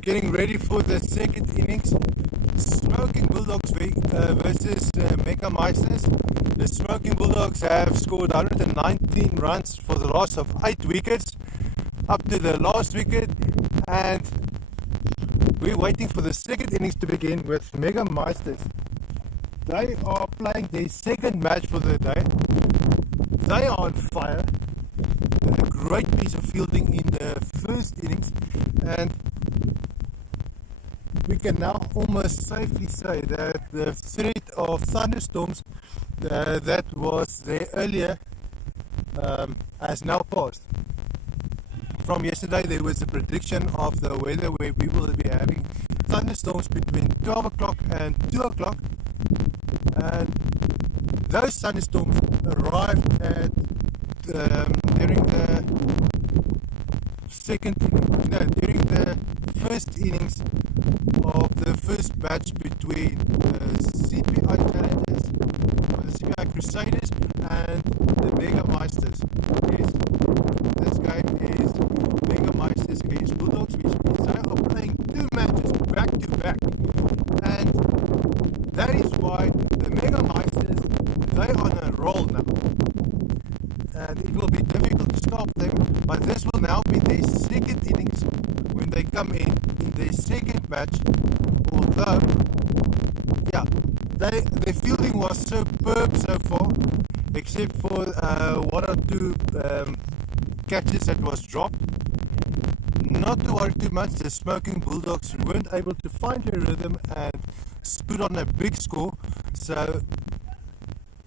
getting ready for the second innings. Smoking Bulldogs versus Mega-Meisters. The Smoking Bulldogs have scored 119 runs for the loss of 8 wickets up to the last wicket, and we're waiting for the second innings to begin with Mega-Meisters. They are playing their second match for the day. They are on fire. A great piece of fielding in the first innings, and we can now almost safely say that the threat of thunderstorms that was there earlier has now passed. From yesterday there was a prediction of the weather where we will be having thunderstorms between 12 o'clock and 2 o'clock, and those thunderstorms arrived at during the during the first innings of the first match between the CPI Challengers, or the CPI Crusaders, and the Mega-Meisters. Yes, this game is Mega-Meisters against Bulldogs, which means they are playing two matches back to back, and that is why the Mega-Meisters, they are on a roll now. And it will be difficult to stop them, but this will now be their second innings when they come in their second match. Although, yeah, their fielding was superb so far, except for one or two catches that was dropped. Not to worry too much, the Smoking Bulldogs weren't able to find their rhythm and put on a big score, so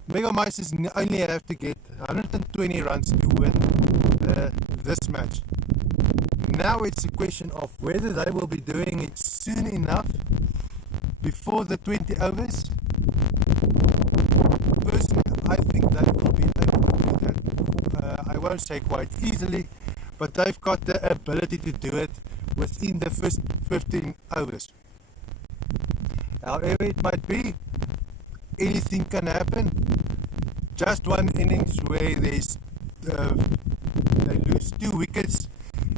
Mega-Meisters only have to get 120 runs to win this match. Now it's a question of whether they will be doing it soon enough before the 20 overs. Personally, I think they will be able to do that. I won't say quite easily, but they've got the ability to do it within the first 15 overs. However it might be, anything can happen. Just one innings where they lose 2 wickets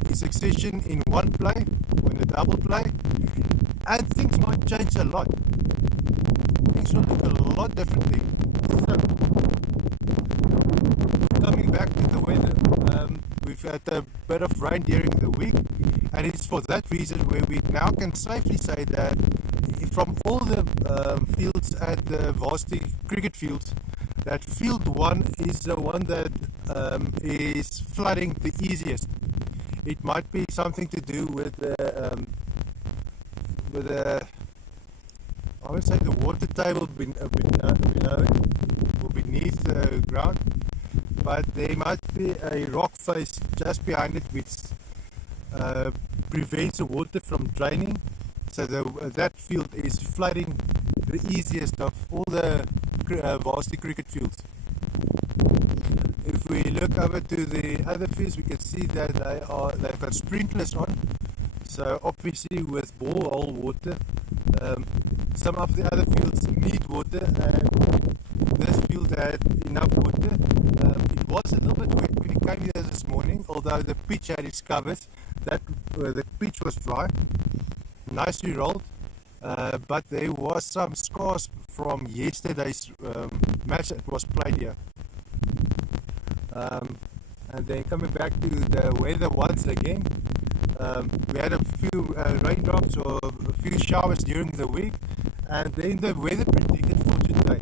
in succession in one play, when a double play, and things might change a lot. Things will look a lot differently. So, coming back to the weather, we've had a bit of rain during the week, and it's for that reason where we now can safely say that from all the fields at the varsity cricket fields, that field 1 is the one that is flooding the easiest. It might be something to do with the I would say the water table below or beneath the ground, but there might be a rock face just behind it which prevents the water from draining, so that field is flooding the easiest of all the varsity cricket fields. If we look over to the other fields, we can see that they've got sprinklers on, so obviously with borehole water. Some of the other fields need water, and this field had enough water. It was a little bit wet when it came here this morning, although the pitch had its covers. The pitch was dry, nicely rolled, but there was some scars from yesterday's match that was played here. And then coming back to the weather once again, we had a few raindrops or a few showers during the week, and then the weather predicted for today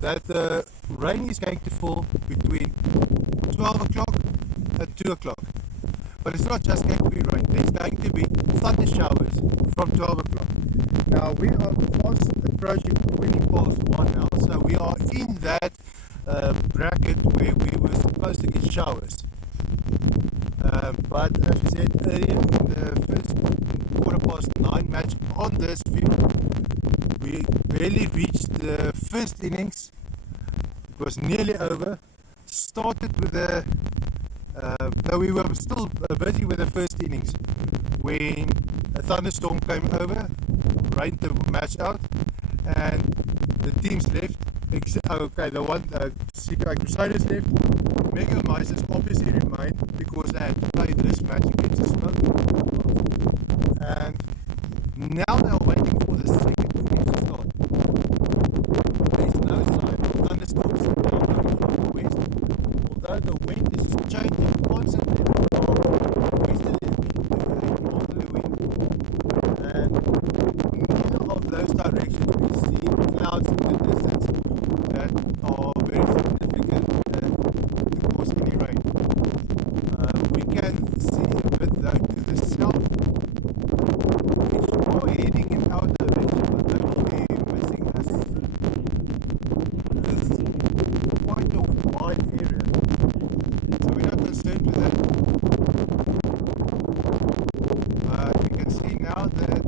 that the rain is going to fall between 12 o'clock and 2 o'clock. But it's not just going to be rain, there's going to be thunder showers from 12 o'clock. Now we are fast approaching 20 past 1 now, so we are in that bracket where we were supposed to get showers. But as we said earlier, in the first 9:15 match on this field, we barely reached the first innings. It was nearly over. Started with though we were still busy with the first innings when a thunderstorm came over, rained the match out, and the teams left Okay, the one CPI Crusaders left. Mega-Meisters obviously remained because they had to play this match against the Smoking Bulldogs. And now they are waiting for the second inning to start. There is no sign of thunderstorms now coming from the west, although the wind is changing constantly from westerly wind to a northerly wind. And neither of those directions we see clouds in the distance that are very significant and cause any rain. We can see a bit though to the south, which are heading in our direction, but they will be missing us with quite a wide area. So we're not concerned with that. We can see now that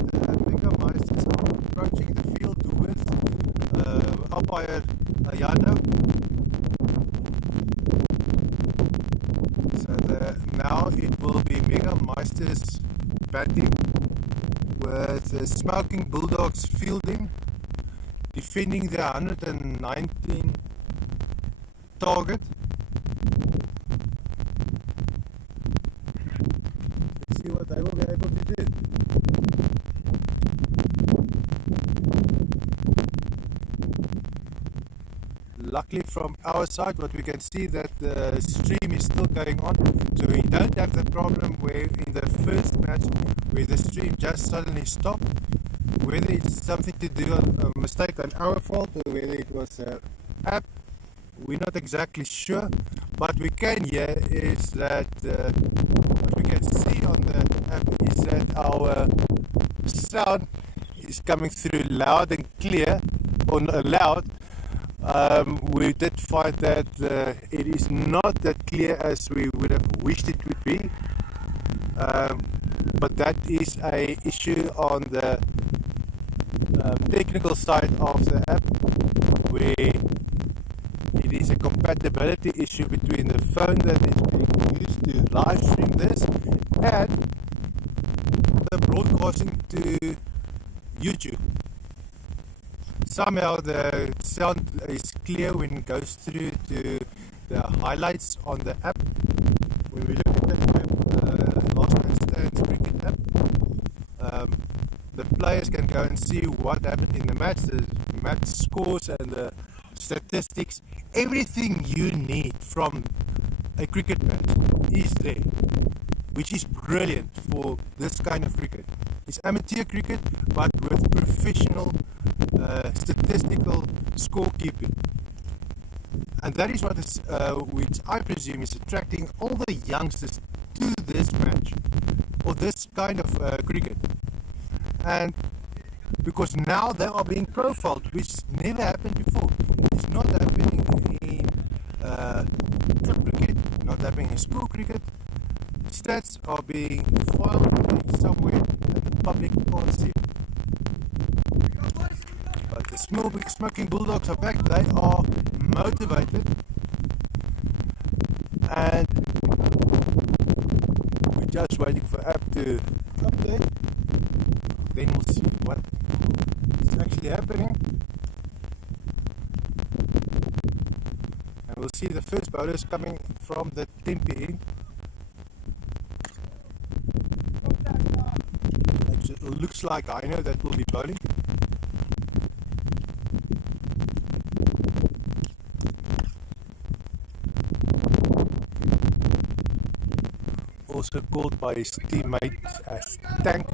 Mega-Meisters are approaching the field towards umpire Ayano. So now it will be Mega-Meisters batting with Smoking Bulldogs fielding, defending the 119 target. Let's see what they will be able to do. Luckily from our side, what we can see that the stream is still going on, so we don't have the problem where in the first match where the stream just suddenly stopped. Whether it's something to do a mistake on our fault or whether it was an app, we're not exactly sure. But we can hear is that what we can see on the app is that our sound is coming through loud and clear, or loud. We did find that it is not that clear as we would have wished it would be, but that is a issue on the technical side of the app, where it is a compatibility issue between the phone that is being used to live stream this and the broadcasting to YouTube. Somehow the sound is clear when it goes through to the highlights on the app. When we look at the app, Last Man Stands cricket app, the players can go and see what happened in the match, the match scores and the statistics. Everything you need from a cricket match is there, which is brilliant for this kind of cricket. It's amateur cricket, but with professional statistical scorekeeping. And that is what is, which I presume is attracting all the youngsters to this match, or this kind of cricket. And because now they are being profiled, which never happened before. It's not happening in club cricket, not happening in school cricket. Stats are being filed somewhere and the public can't see. But the Smoking Bulldogs are back. They are motivated, and we're just waiting for app to update. Then we'll see what is actually happening, and we'll see the first bowlers coming from the Tempe end. It looks like I know that will be bowling. Also called by his teammates as Tank.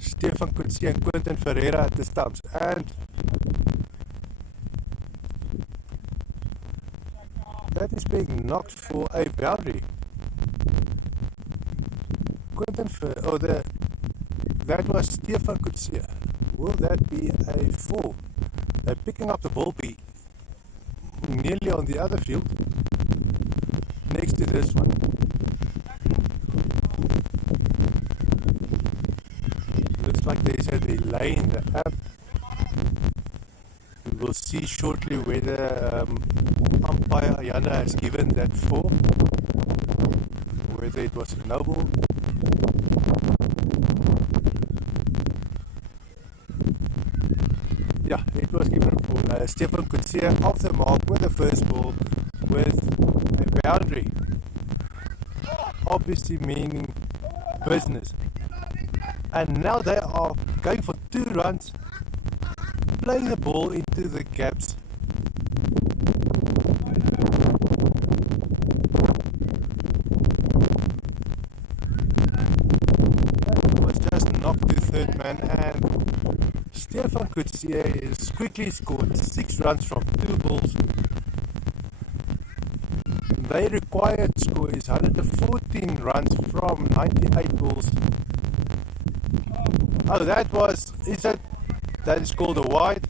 Stefan Kutsie and Quentin Ferreira at the stumps, and that is being knocked for a boundary. Quentin Ferreira, that was Stefan Kutsie. Will that be a 4? They're picking up the ball be nearly on the other field, next to this one. Looks like there's a delay in the app. We will see shortly whether umpire Ayana has given that 4, whether it was a no ball. yeah, it was given for Stefan Kutsia off the mark with the first ball with a boundary. Obviously meaning business. And now they are going for 2 runs, playing the ball into the gaps. That was just knocked to third man, and Stefan Kutsia has quickly scored 6 runs from 2 balls. Their required score is 114 runs from 98 balls. Oh, that is called a wide.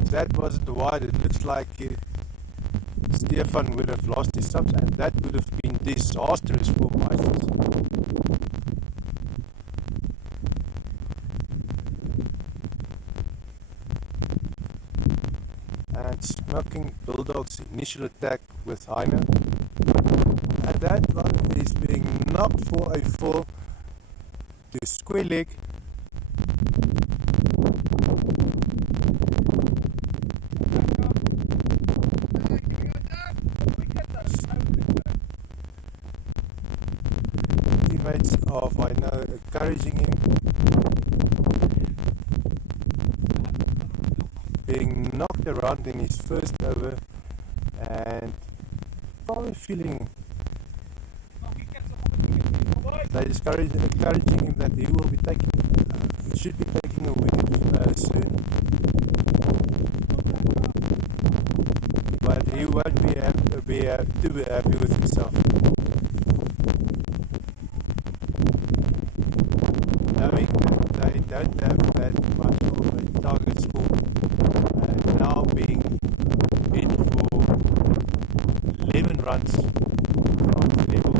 If that wasn't wide, it looks like Stefan would have lost his subs, and that would have been disastrous for Meisters. And Smoking Bulldogs' initial attack with Heine, and that one is being knocked for a 4 to square leg. Teammates of Heine encouraging him, being knocked around in his first over, and probably feeling they encouraging him that he will be should be taking a wicket soon, but he won't be too happy with himself, knowing that they don't have that much of a target score, and now being hit for 11 runs from the level.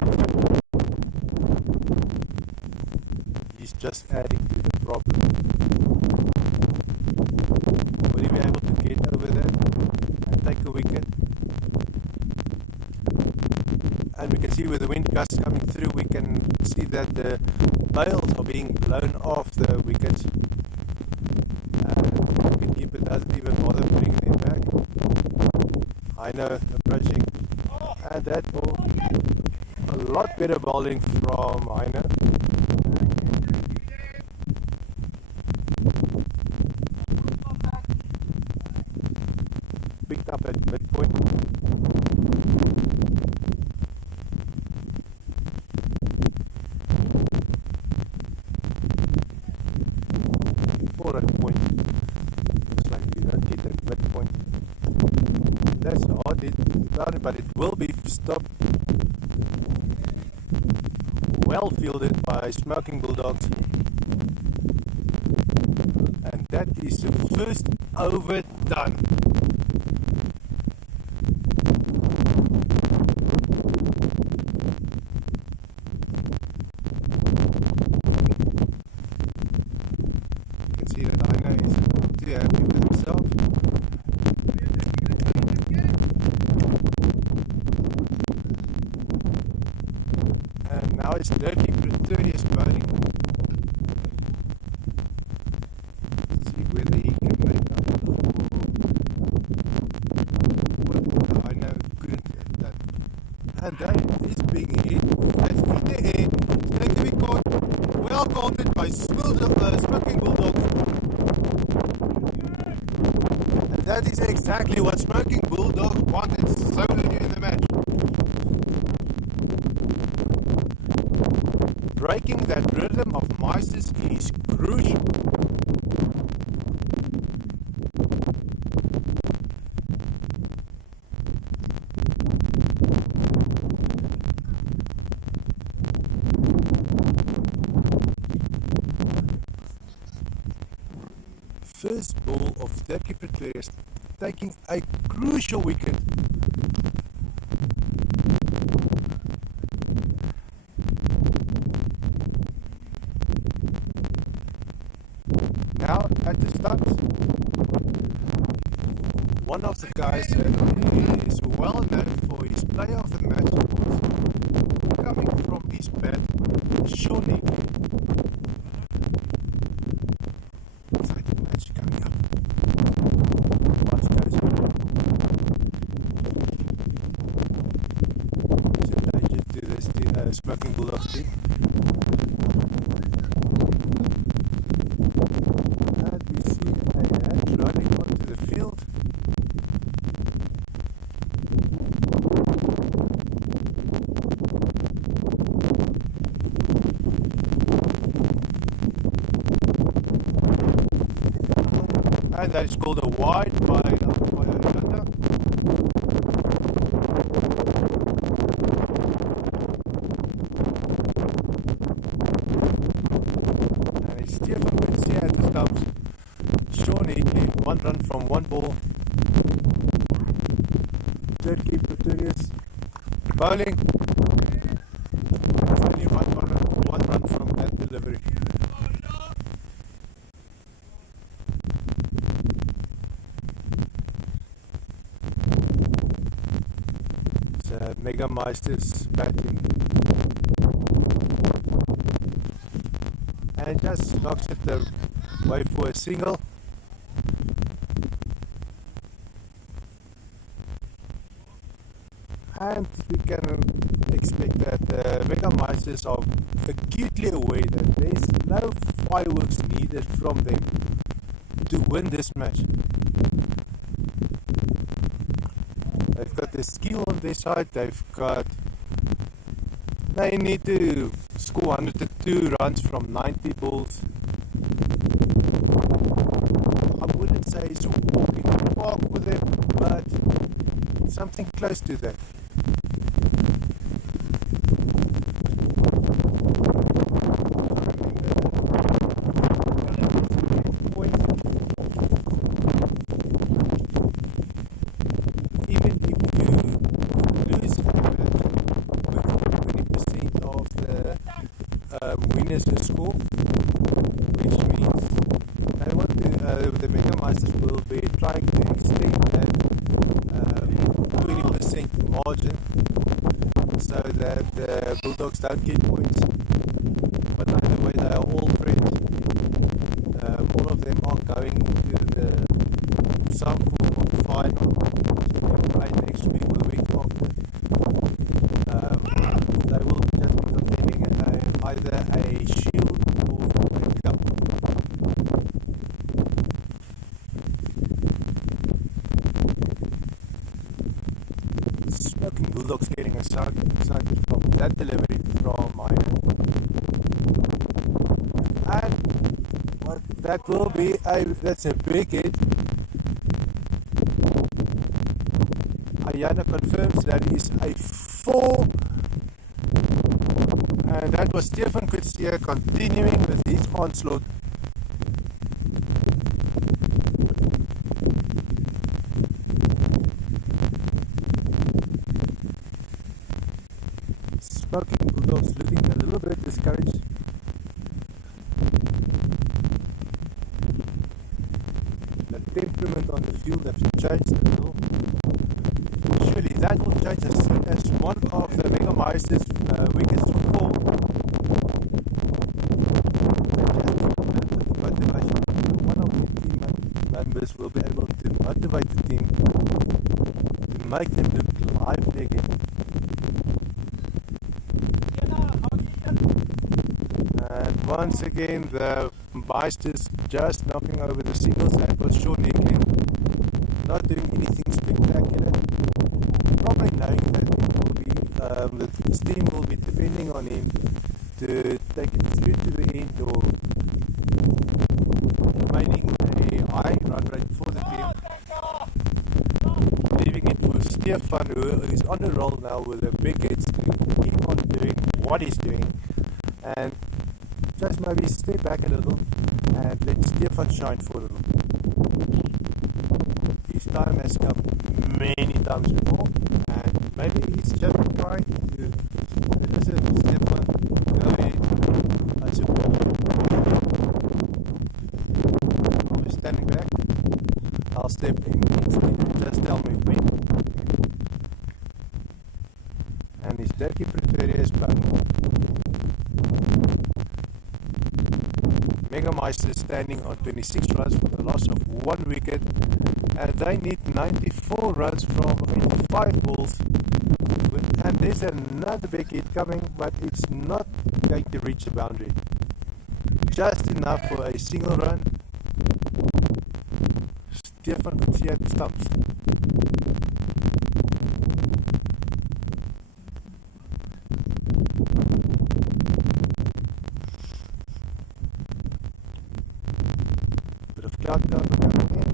He's just adding to the problem. Will he be able to get over that and take a wicket? And we can see with the wind gusts coming through, we can see that the bails are being blown off the wickets. The wicketkeeper doesn't even bother putting them back. Heine approaching, and that ball, a lot better bowling from Heine. Picked up at midpoint. Or at point. Looks like you don't hit at midpoint. That's hard hit, but it will be stopped. Well fielded by Smoking Bulldogs. And that is the first over done. You can see that Heine isn't too happy with himself. And now it's Dirty Pretorius bowling. See whether he can make up for what Heine couldn't have done. And that is being hit. That's in the air. It's going to be caught. Well caught by Smoking Bulldogs. And that is exactly what Smoking Bulldogs wanted so early in the match. Breaking that rhythm of Meisters is crucial. First ball of Dirty Pretorius, taking a crucial wicket. Now at the stumps, one of the guys that is well known for his play of the match awards, coming from his bat, Shawnee. Smoking Bulldogs team. And we see a hat running onto the field. And that is called a wide by Ayanda. And it's Stefan Quincy at the stumps. Sean Hickey, one run from one ball. Third keep Pretorius bowling. It's only one run from that delivery. Mega-Meisters batting, and just knocks it away for a single. And we can expect that the Mega-Meisters are acutely aware that there is no fireworks needed from them to win this match. They've got the skill on their side. They need to score 102 runs from 90 balls. I wouldn't say it's a walk in the park with them, but something close to that. Winners to score, which means the Mega-Meisters will be trying to extend that 20% margin so that the Bulldogs don't get points. But either way, they are all friends. All of them are going into some form of final, which they play next week or the week after. They will just be contending either a shield or a cup. Smoking Bulldogs getting excited from that delivery from Maya. And what that will be, that's a big hit. Ayana confirms that is a 4. And that was Stefan Quincy continuing with his onslaught. Smoking Bulldogs looking a little bit discouraged. The temperament on the field has changed a little. Surely that will change as soon as one of the Mega-Meisters wickets fall. Motivation. One of the team members will be able to motivate the team to make them look lively again. And once again, the Meisters just knocking over the singles. That was Sean Hickey, not doing anything spectacular. Probably knowing that his team will be depending on him to take it through to the end or remaining a high run rate for the team. Leaving it for Stefan, who is on a roll now with the big hits, to keep on doing what he's doing and just maybe step back a little and let Stefan shine for a little. His time has come many times before, and maybe he's just trying to listen to Stefan. Go ahead, I support you. I'll be standing back. I'll step in instead. Just tell me when. And his Turkey Pretoria is back. Mega-Meisters standing on 26 runs for the loss of 1 wicket, and they need 94 runs from 85 balls to win And there's another big hit coming, but it's not going to reach the boundary. Just enough for a single run. Stefan could see at the stumps. Bit of cloud cover coming in.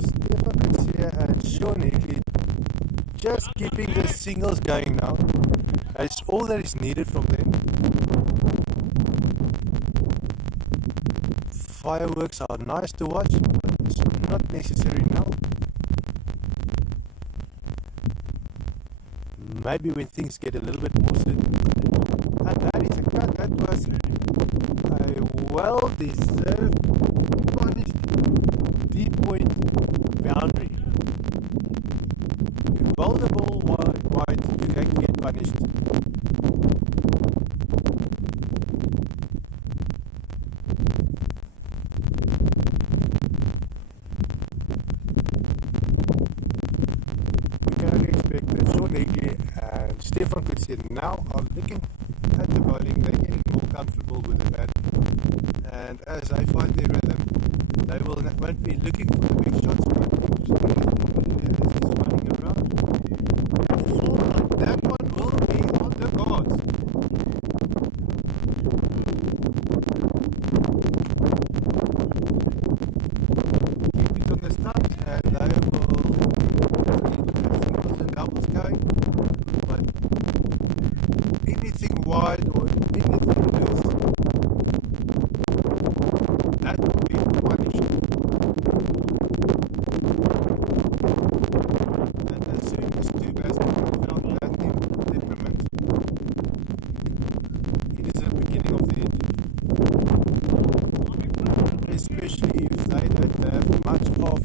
Stefan could see and Sean Hickley just keeping the singles going now. That's all that is needed from them. Fireworks are nice to watch, but it's not necessary now. Maybe when things get a little bit more certain. And that is a cut. That was a well-deserved, punished deep point boundary. You bowl the ball wide, you're going to get punished. And Stefan could see now are looking at the bowling, they're getting more comfortable with the bat, and as they find their rhythm, they won't be looking for the big shots, but if anything is running around, four like that one will be on the cards. Keep it on the stumps and they will keep the singles and doubles going. But anything wide or anything loose, that will be punished. And as soon as two batsmen have found that temperament, it is the beginning of the end. Especially if they don't have much of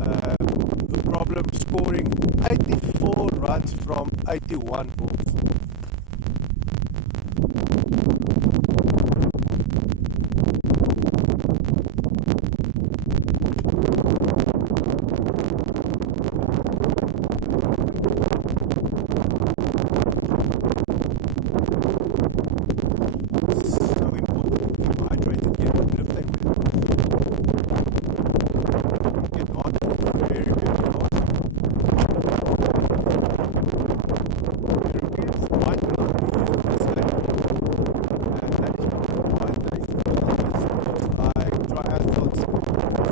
a problem scoring 84 runs from 81 balls. So important to keep hydrated, get rid of that weather. Get on very, very fast. Europeans might not be this day, and that is why they feel these like triathlons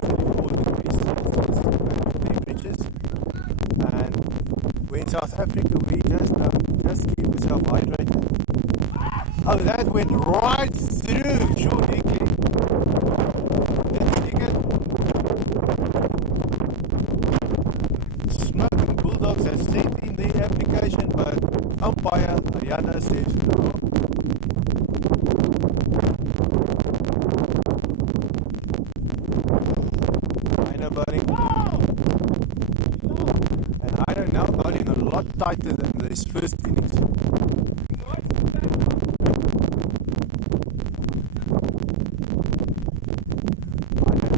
34 degrees Celsius temperatures. And when South Africa, we just keep yourself hydrated. Oh, that went right through Sean Hickley. Didn't take it. Smoking Bulldogs has sent in the application, but umpire Ayana says no. Ayana bowling. And Ayana now bowling a lot tighter than this first innings.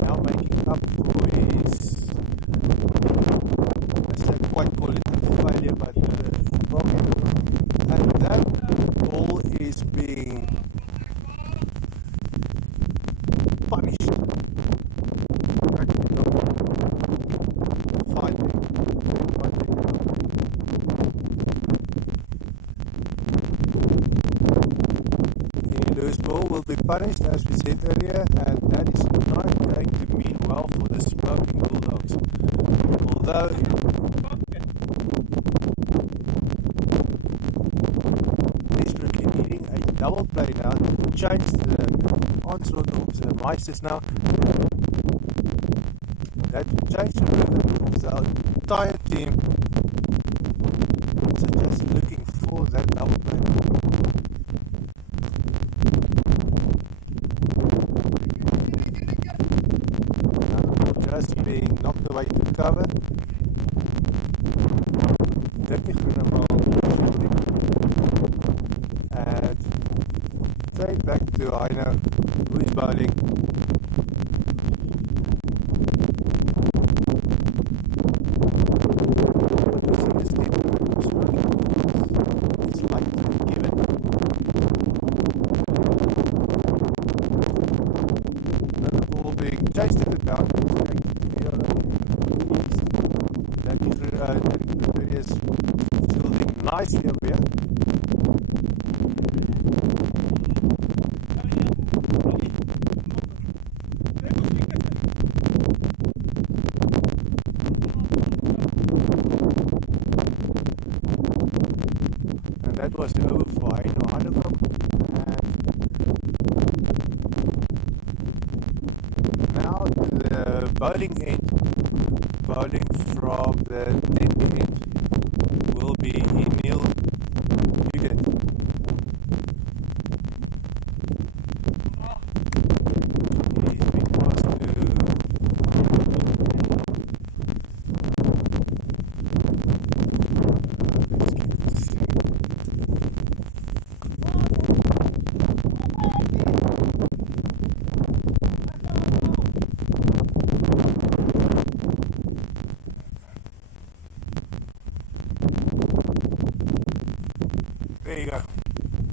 Now making up for his, I don't quite call it a failure, but problem. And that ball is being punished. Finally. Loose ball will be punished, as we said earlier, and that is not going to mean well for the smoking Bulldogs. Although desperately needing a double play now to change the onslaught of the Meisters now. That will change the rhythm of the entire team. So just looking for that double play. Just being knocked away to cover. Dirkie Groenemal fielding. And straight back to Heino, who is bowling. What was he It is fielding nicely over here. And that was the over for Heino Hanekom. And now the bowling end, bowling from the net end, will be Emil Huget. He's been passed to there you go.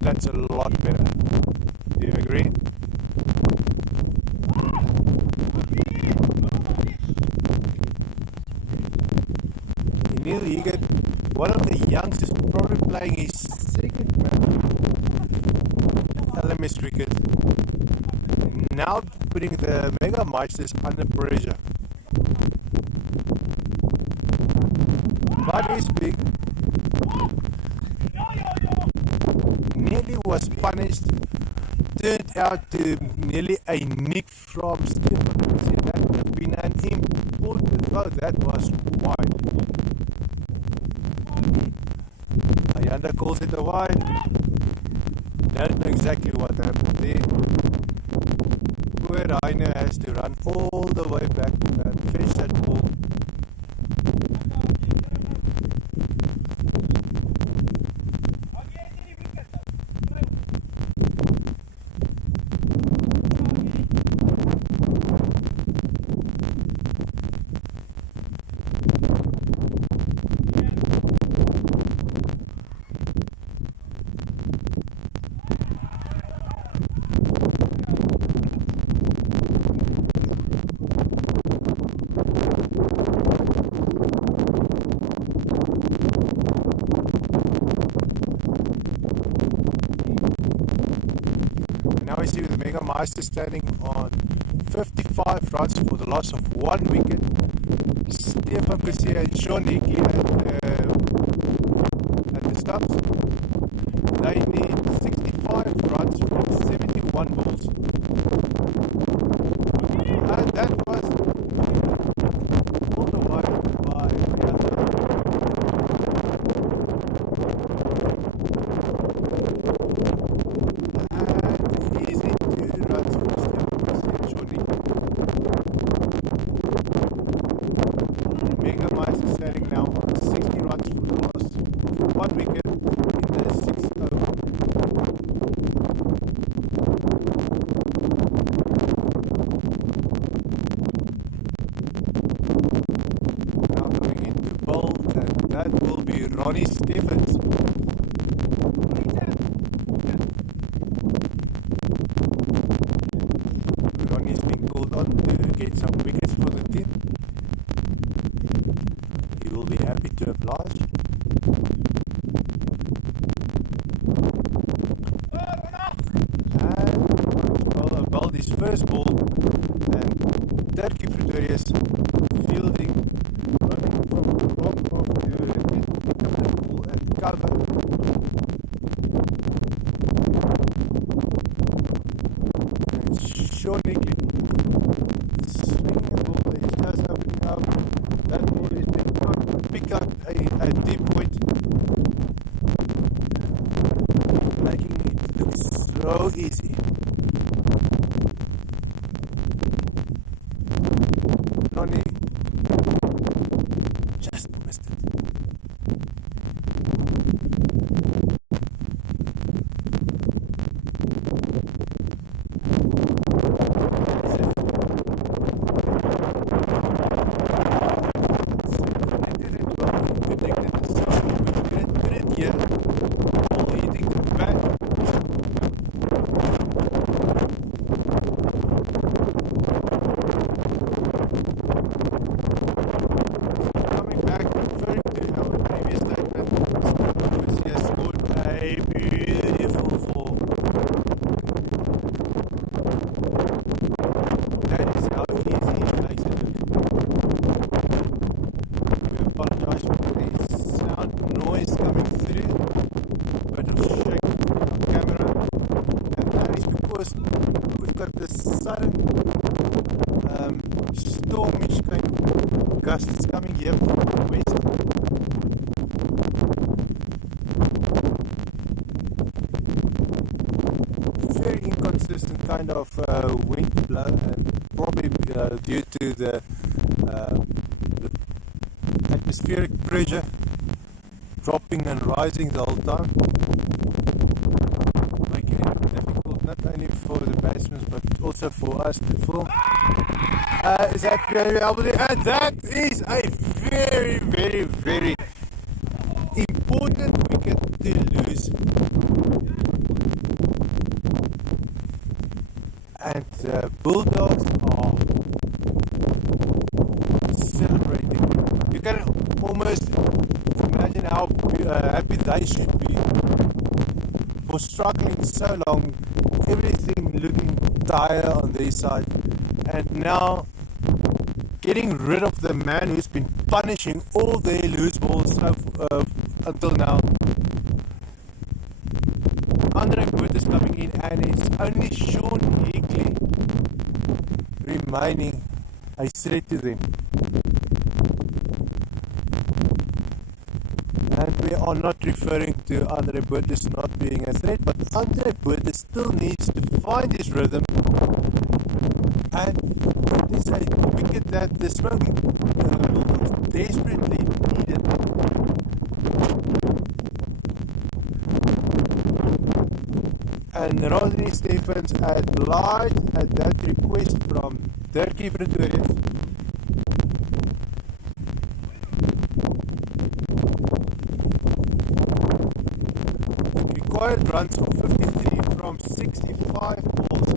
That's a lot better. Do you agree? Emil Huget, one of the youngsters, probably playing his second match LMS cricket. Now putting the Mega-Meisters under pressure. But he's big. Nearly was punished. Turned out to nearly a nick from Stefan. See, that would have been an important. Oh, that was wide. Ayanda calls it a wide. Don't know exactly what happened there. Poor Heine has to run all the way back and fetch that ball. Now we see the Mega-Meisters standing on 55 runs for the loss of 1 wicket. Stefan Kusia and Sean Hickley at the stumps. They need 65 runs from 71 balls. And that was all the way by Ayanda. Mega-Meisters standing now on 60 runs for the loss of 1 wicket in the 6th over. Now going into bowl, and that will be Ronnie Steffens. Ronnie's been called on to get some wickets for the team. He will be happy to oblige. And bowled his first ball, and Turkey Pretorius fielding, running from the long off to the ball and cover. And Sean Hickley swinging the ball, he's just opening up. That ball is been pick up a deep point, making it look so easy. Ronnie just missed it. Coming back noise coming through, bit of shake from the camera, and that is because we've got this sudden stormish kind of gusts coming here from the west. Very inconsistent kind of wind blow, and probably due to the atmospheric pressure dropping and rising the whole time, making it difficult not only for the batsmen but also for us to film. Is that very able? And that is a very, very, very important wicket to lose. And the Bulldogs are celebrating. You can almost imagine how happy they should be for struggling so long, everything looking dire on their side, and now getting rid of the man who's been punishing all their loose balls until now. Andre Botha is coming in, and it's only Sean Hickley remaining a threat to them. And we are not referring to Andre Botha as not being a threat, but Andre Botha still needs to find his rhythm, and it is a wicket that the Smoky Bulldogs desperately needed. And Rodney Stephens obliged at that request from Turkey Pretoria. Required runs of 53 from 65 balls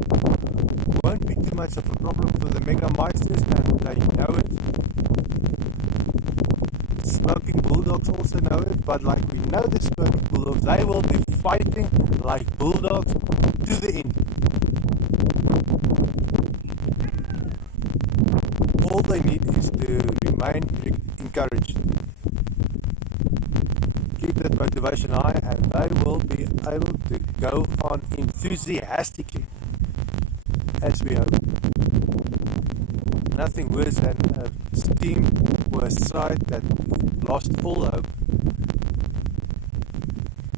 won't be too much of a problem for the Mega-Meisters, and they know it. Smoking Bulldogs also know it, but like we know the Smoking Bulldogs, they will be fighting like Bulldogs to the end. All they need is to remain encouraged. Keep that motivation high, and they will be able to go on enthusiastically, as we hope. Nothing worse than a team or a side that lost all hope.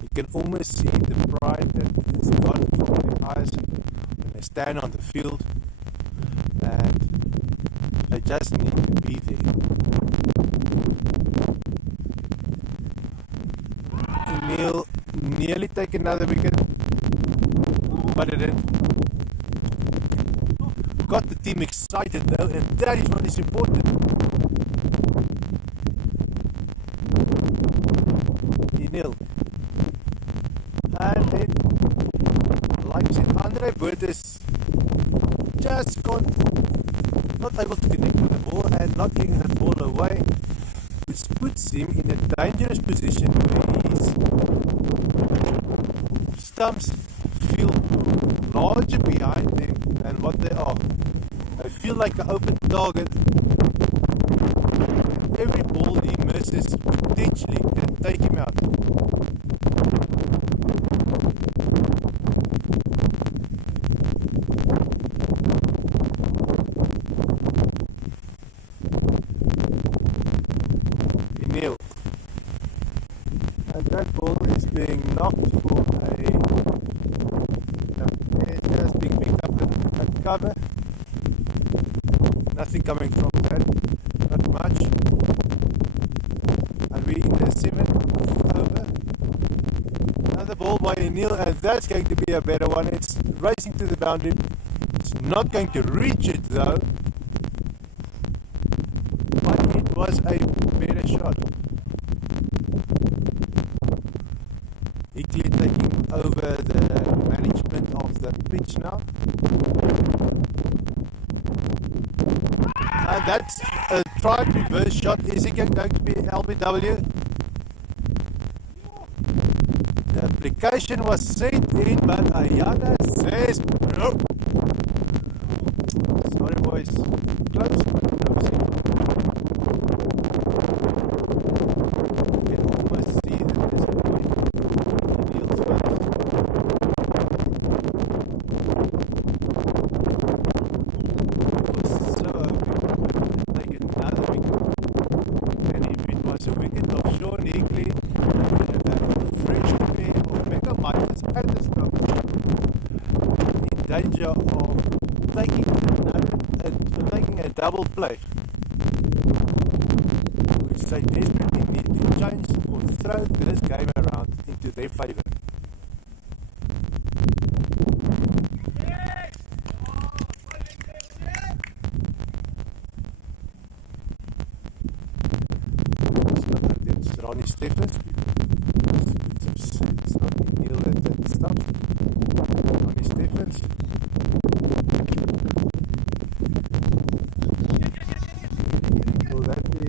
You can almost see the pride that is gone from their eyes when they stand on the field, and they just need to be there. Neil nearly take another wicket, but it didn't. Got the team excited though, and that is what is important. Neil. And then, like I said, Andre Botha is just not able to connect with the ball and not getting the ball away, which puts him in a dangerous position where his stumps feel larger behind them than what they are. They feel like an open target. Every ball he misses potentially can take him out. Neil. And that ball is being knocked for it has been picked up at cover. Nothing coming from that, not much. And we're in the 7th over. Another ball by Neil, and that's going to be a better one. It's racing to the boundary. It's not going to reach it though, but it was a better shot. Hickley taking over the management of the pitch now. And that's a tried reverse shot. Is it going to be LBW? The application was sent in, but Ayana says no. Sorry boys, close but close. You can almost see that double play, which they desperately need to change or throw this game around into their favour. It's Ronnie Stephens. It's not Neil that stops. Ronnie Stephens. Will that be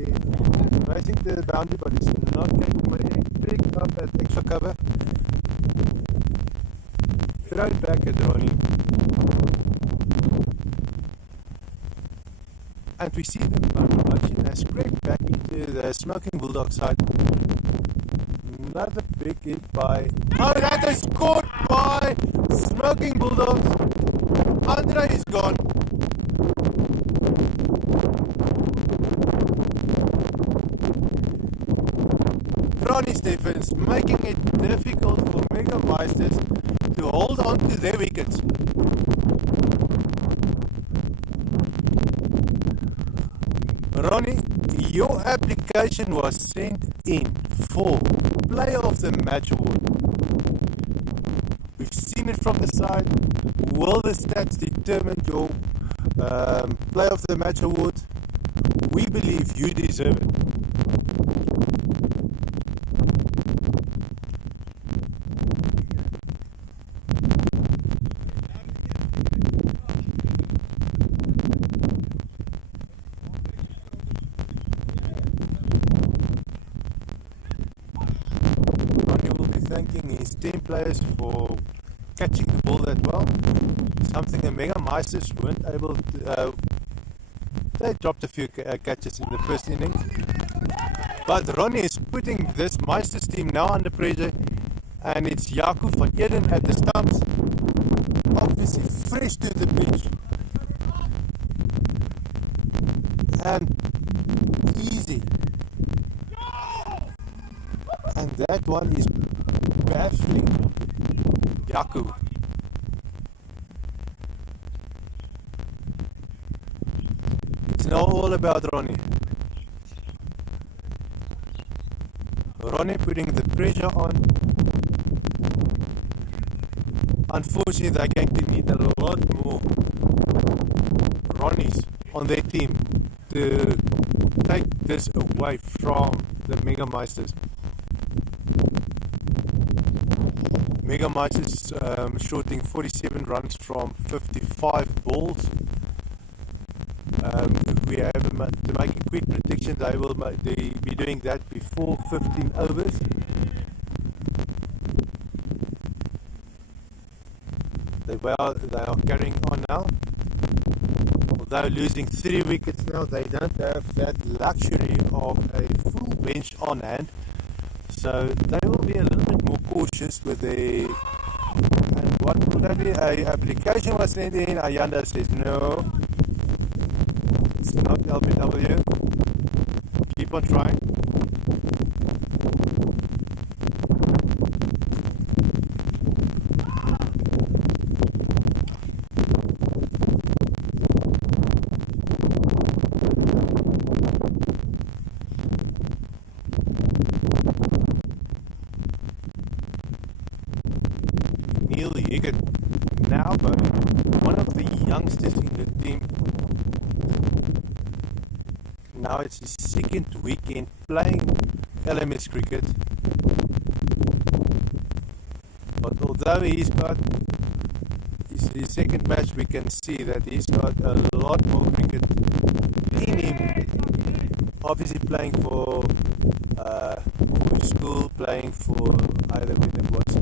rising to the boundary, but it's not going to make it. Pick up at extra cover. Throw it back at Ronnie. And we see the marching has scraped back into the Smoking Bulldogs side. Another big hit by... Oh, that is scored by Smoking Bulldogs. Andre is gone. Ronnie Stephens making it difficult for Mega-Meisters to hold on to their wickets. Ronnie, your application was sent in for Player of the Match award. We've seen it from the side. Will the stats determine your Player of the Match award? We believe you deserve it. Thanking his team players for catching the ball that well. Something the Mega-Meisters weren't able to. They dropped a few catches in the first innings. But Ronnie is putting this Meisters team now under pressure, and it's Jaco van Eden at the stumps. Obviously fresh to the pitch. And easy. And that one is baffling Jaco. It's now all about Ronnie. Ronnie putting the pressure on. Unfortunately, they're going to need a lot more Ronnies on their team to take this away from the Mega-Meisters. Mega-Meisters shorting 47 runs from 55 balls. If we have to make a quick prediction, they will be doing that before 15 overs. They are carrying on now. Although losing 3 wickets now, they don't have that luxury of a full bench on hand. So they will be a little bit more cautious with the. And what would that be? A application was sent in. Ayanda says no. It's not LBW. Keep on trying. Now, but one of the youngsters in the team. Now it's his second weekend playing LMS cricket. But although he's got his second match, we can see that he's got a lot more cricket in him. Obviously playing for his school, playing for either when it was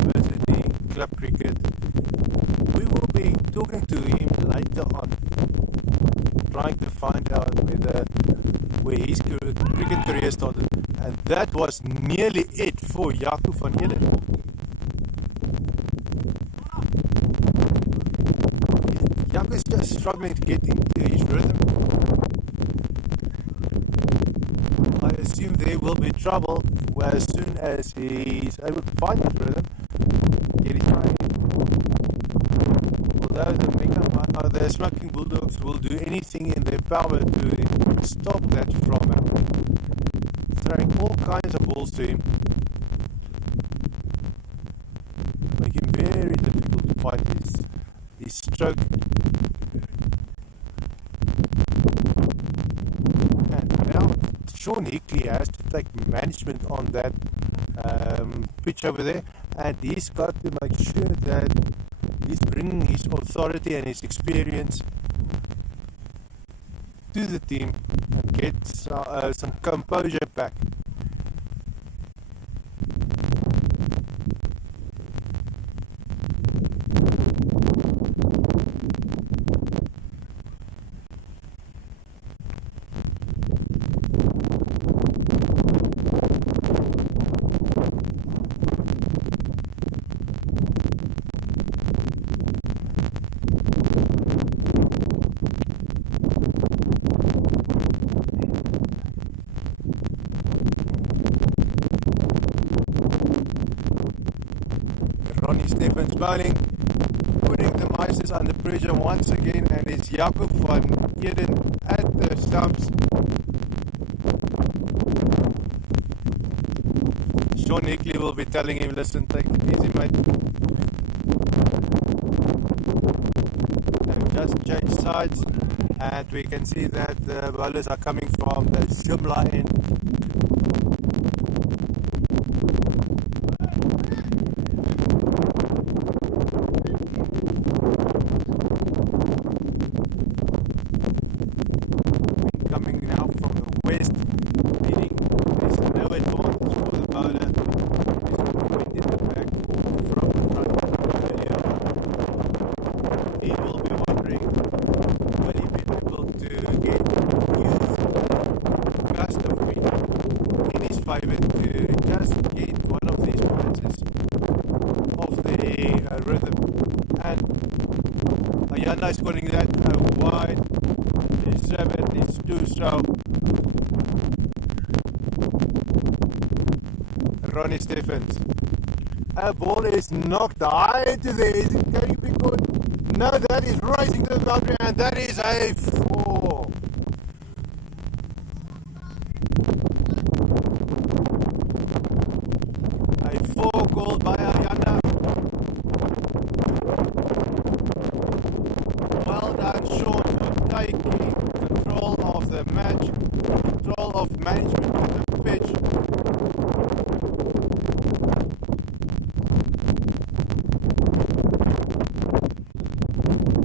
university, club cricket. We will be talking to him later on, trying to find out where his cricket career started. And that was nearly it for Jaco van Eden. Jaco is just struggling to get into his rhythm. I assume there will be trouble as soon as he's able to find his rhythm, get his training. Although the Smoking Bulldogs Bulldogs will do anything in their power to stop that from happening. Throwing all kinds of balls to him, make him very difficult to find his stroke. And now Sean Hickley has to take management on that pitch over there, and he's got to make sure that he's bringing his authority and his experience to the team and get some composure back. Steffens bowling, putting the Meisters under pressure once again, and it's Jacob van Eden at the stumps. Sean Hickley will be telling him, listen, take it easy, mate. They've just changed sides, and we can see that the bowlers are coming from the Simla end. Nice calling that wide. It's 7, it's 2 stroke. Ronnie Steffens. A ball is knocked high to the. Is it going to be good? No, that is rising to the boundary, and that is a 4. A 4 called by Ayanda. Taking control of the match, control of management of the pitch.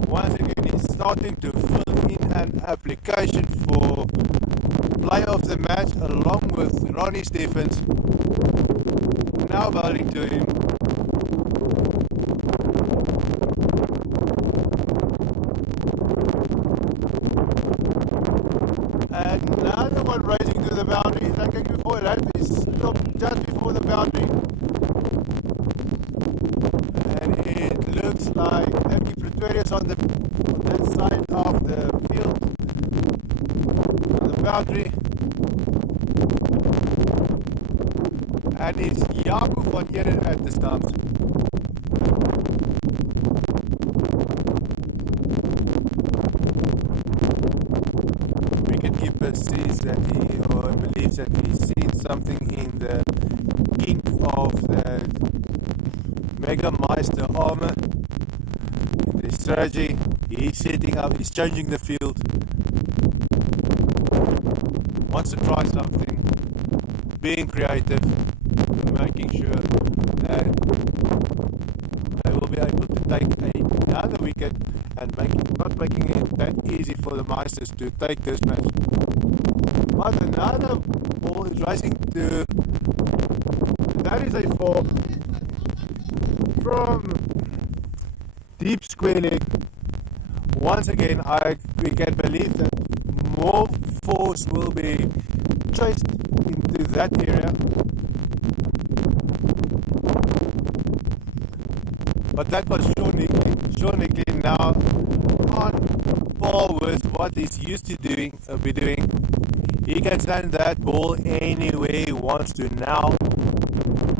Once again, he's starting to fill in an application for play of the match along with Ronnie Steffens. Now bowling to him. Another one rising to the boundary. Looking before that, he stopped just before the boundary. And it looks like Erky Pretorius on that side of the field. On the boundary. And it's Jacob van Eden at the stumps. Wicketkeeper sees that or believes that he's seen something in the ink of the Mega-Meister armor. In the strategy, he's setting up, he's changing the field. Wants to try something, being creative, making sure that they will be able to take another wicket and not making it that easy for the Meisters to take this match. But another ball is rising to, that is a 4 from deep square leg. Once again, we can believe that more force will be chased into that area. But that was Sean Hickley. Sean Hickley now on par with what he's used to doing. He can stand that ball anywhere he wants to now.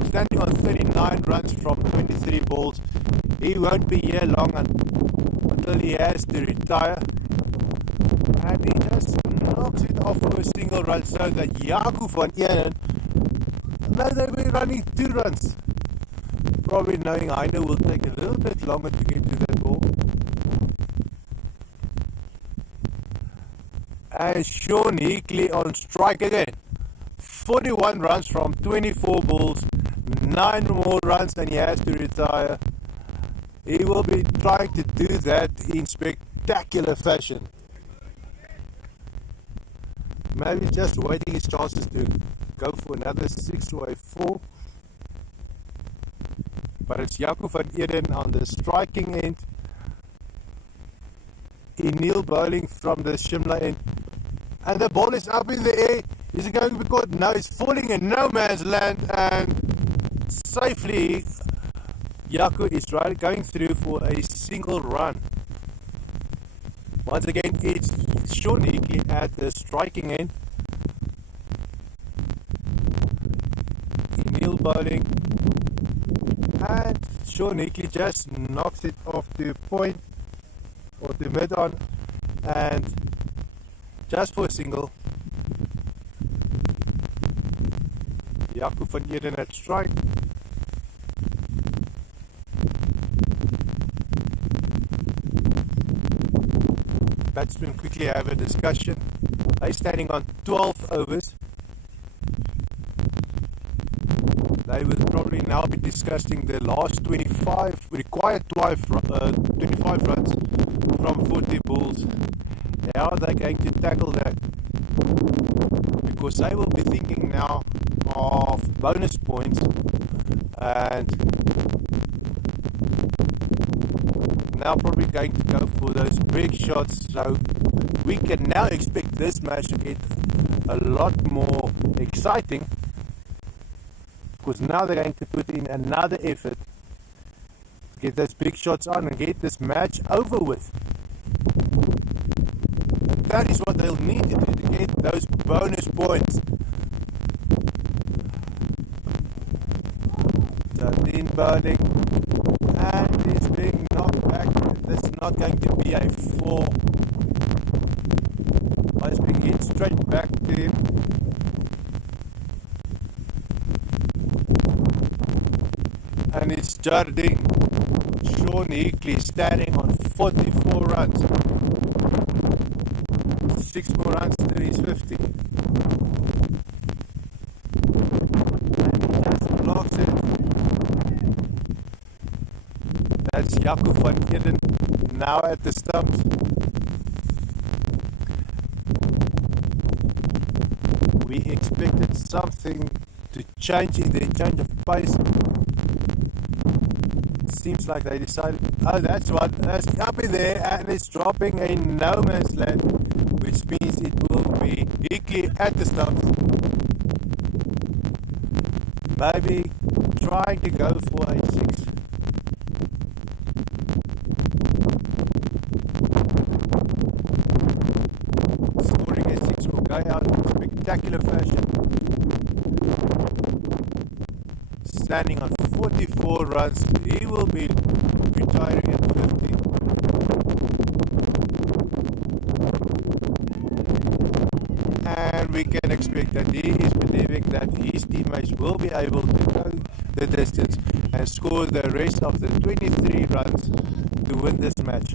Standing on 39 runs from 23 balls. He won't be here long until he has to retire. and he just knocks it off for a single run so that Jaco van Eden, now they'll be running 2 runs. Probably knowing Heine will take a little bit longer to get to that ball. And Sean Hickley on strike again. 41 runs from 24 balls, 9 more runs and he has to retire. He will be trying to do that in spectacular fashion. Maybe just waiting his chances to go for another 6 or a 4. But it's Jaco van Eden on the striking end. Neil bowling from the Shimla end. And the ball is up in the air. Is it going to be caught? No, it's falling in no man's land. And safely, Jaco is going through for a single run. Once again, it's Sean Hickley at the striking end. Neil bowling. And Sean Hickley just knocks it off to point or to mid on, and just for a single. Jaco van Eden at strike. Batsmen quickly have a discussion. They're standing on 12 overs. They will probably now be discussing the last 25, required 25 runs from 40 balls. How are they going to tackle that? Because they will be thinking now of bonus points and now probably going to go for those big shots. So we can now expect this match to get a lot more exciting, because now they're going to put in another effort to get those big shots on and get this match over with. And that is what they'll need to do to get those bonus points. Jardine bowling, and he's being knocked back. This is not going to be a 4. But it's being hit straight back to him. And it's Jardine. Sean Hickley standing on 44 runs. 6 more runs to his 50. And he just blocks it. That's Jaco van Eden now at the stumps. We expected something to change in their change of pace. Seems like they decided, oh, that's up in there, and it's dropping a no man's land, which means it will be Hickley at the stumps. Maybe trying to go for a 6. Scoring a 6 will go out in spectacular fashion. Standing on 44 runs, he will be retiring at 50. And we can expect that he is believing that his teammates will be able to go the distance and score the rest of the 23 runs to win this match.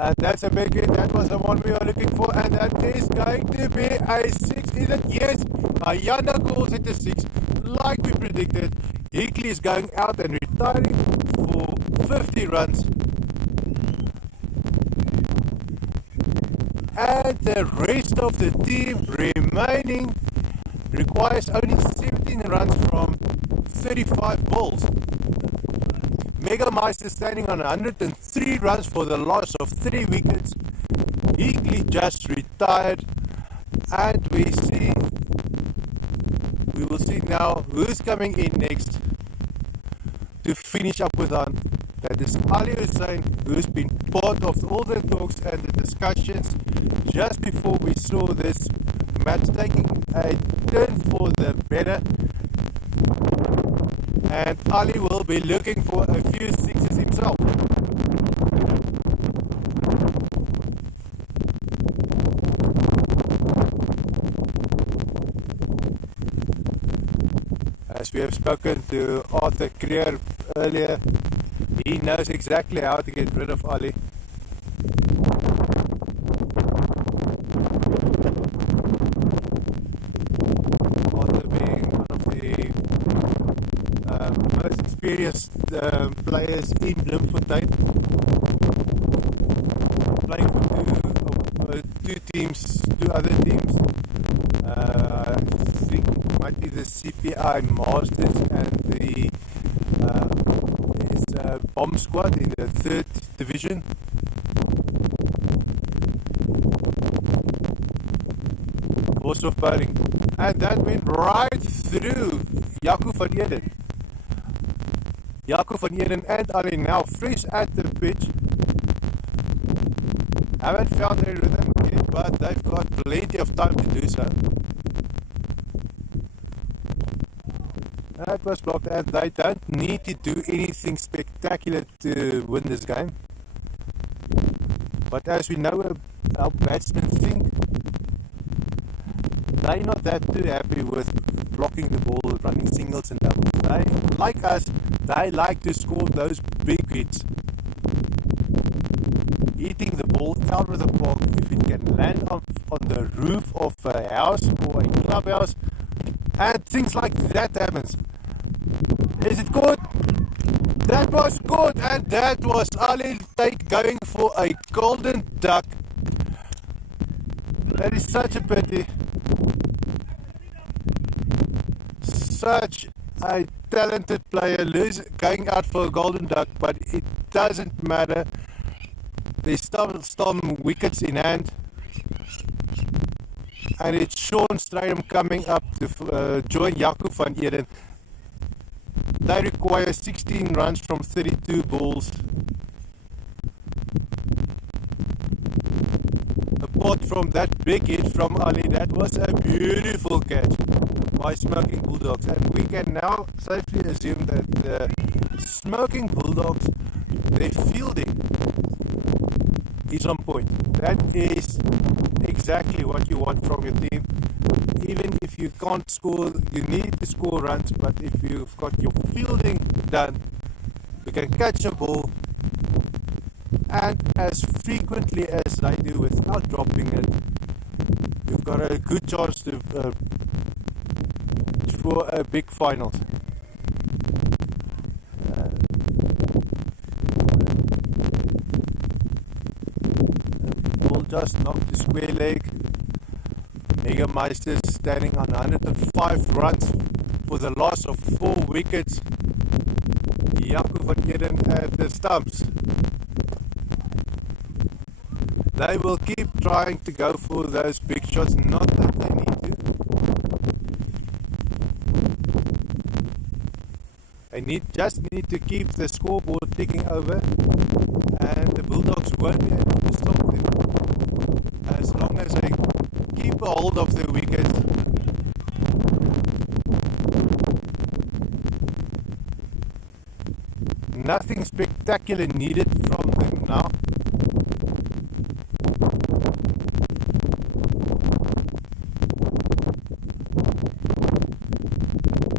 And that's a big hit. That was the one we are looking for, and that is going to be a 6. Is it? Yes. Ayanda calls it a 6, like we predicted. Hickley is going out and retiring for 50 runs. And the rest of the team remaining requires only 17 runs from 35 balls. Mega-Meisters standing on 103 runs for the loss of 3 wickets. Hickley just retired, and we will see now who's coming in next to finish up with on. That is Ali Hussain, who's been part of all the talks and the discussions just before we saw this match taking a turn for the better. and Ali will be looking for a few sixes himself. As we have spoken to Arthur Creer earlier, he knows exactly how to get rid of Ali. Arthur being one of the most experienced players in Bloemfontein, playing for two other teams. I think it might be the CPI Masters and the bomb squad in the 3rd division. Horse of bowling, and that went right through Jaco van Eden. Jaco van Eden and Ali now fresh at the pitch. Haven't found their rhythm yet, but they've got plenty of time to do so. That was blocked, and they don't need to do anything spectacular to win this game. But as we know, our batsmen think, they're not that too happy with blocking the ball, running singles and doubles. They, like us, they like to score those big hits. Hitting the ball out of the park, if it can land on the roof of a house or a clubhouse, and things like that happens. Is it good? That was good, and that was Ali going for a golden duck. That is such a pity. Such a talented player going out for a golden duck, but it doesn't matter. There's still some wickets in hand, and it's Sean Strydom coming up to join Jaco van Eden. They require 16 runs from 32 balls. Apart from that big hit from Ali, that was a beautiful catch by Smoking Bulldogs, and we can now safely assume that the Smoking Bulldogs, their fielding is on point. That is exactly what you want from your team. Even if you can't score, you need to score runs, but if you've got your fielding done, you can catch a ball, and as frequently as they do without dropping it, you've got a good chance to for a big finals. Ball just knocked the square leg. Mega-Meisters standing on 105 runs for the loss of 4 wickets. Jaco van Eden at the stumps. They will keep trying to go for those big shots, not that they need to. They just need to keep the scoreboard ticking over, and the Bulldogs won't be able to stop them as long as they keep a hold of the wickets. Nothing spectacular needed from them now.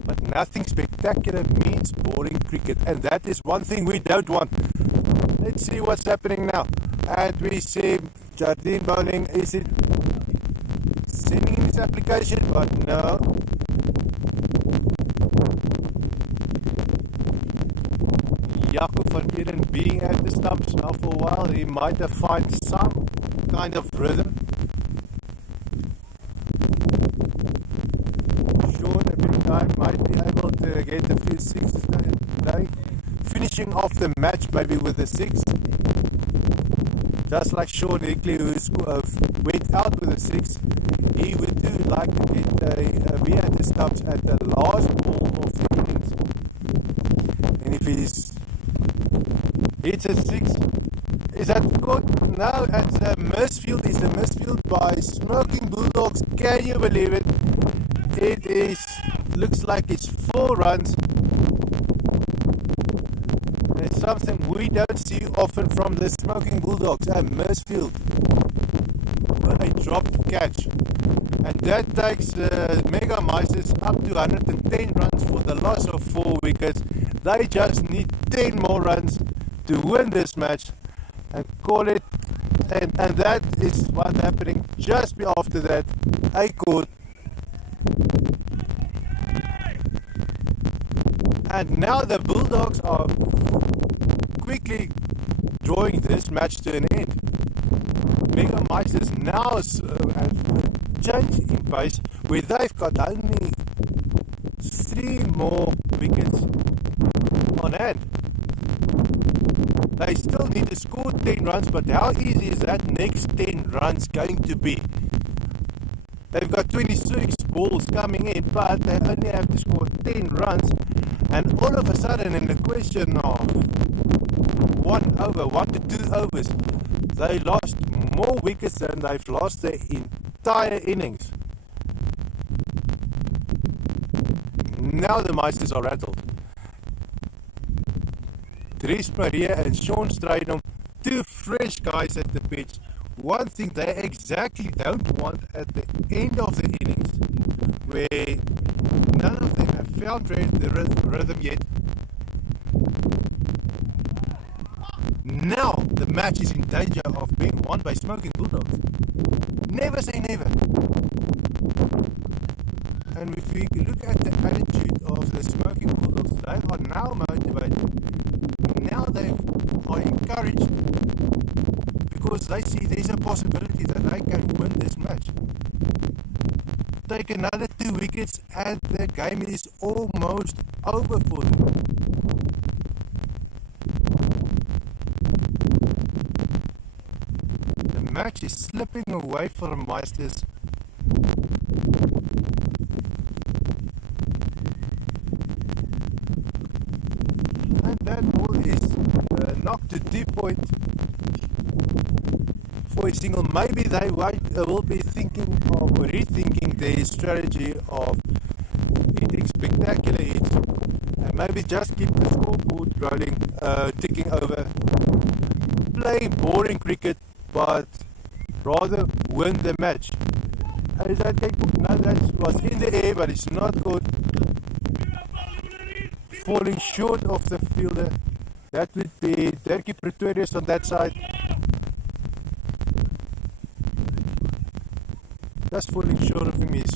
But nothing spectacular means boring cricket, and that is one thing we don't want. Let's see what's happening now. And we see Jardine bowling. Is it sending in his application? But no. Jaco van Eden being at the stumps now for a while, he might have found some kind of rhythm. Sean a big time might be able to get a few sixes today, finishing off the match maybe with a 6. Just like Sean Hickley, who went out with a 6, he would do like to get be at the stumps at the last ball of the innings. And if he's hits a 6, is that good? No, it's a misfield. It's a misfield by Smoking Bulldogs. Can you believe it? It is, looks like it's 4 runs. something we don't see often from the Smoking Bulldogs at Mersfield. A dropped catch. And that takes the Mega-Meisters up to 110 runs for the loss of 4 wickets. They just need 10 more runs to win this match and call it. And that is what's happening just after that. I caught. And now the Bulldogs are quickly drawing this match to an end. Mega-Meisters now have changed in pace where they've got only 3 more wickets on hand. They still need to score 10 runs, but how easy is that next 10 runs going to be? They've got 26 balls coming in, but they only have to score 10 runs. And all of a sudden, in the question of 1 to 2 overs, they lost more wickets than they've lost their entire innings. Now the Meisters are rattled. Dries Maria and Sean Strydom, 2 fresh guys at the pitch. One thing they exactly don't want at the end of the innings, where none of them have found the rhythm yet. Now the match is in danger of being won by Smoking Bulldogs. Never say never. And if we look at the attitude of the Smoking Bulldogs, they are now motivated. Now they are encouraged because they see there's a possibility that they can win this match. Take another 2 wickets and the game is almost over for them. The match is slipping away from Meisters. And that ball is knocked to deep point for a single. Maybe they will be thinking of rethinking their strategy of hitting spectacular hits and maybe just keep the scoreboard rolling, ticking over, playing boring cricket, but rather win the match. And is that game? No, that was in the air, but it's not good. Falling short of the fielder. That would be Dirkie Pretorius on that side. Just falling short of him is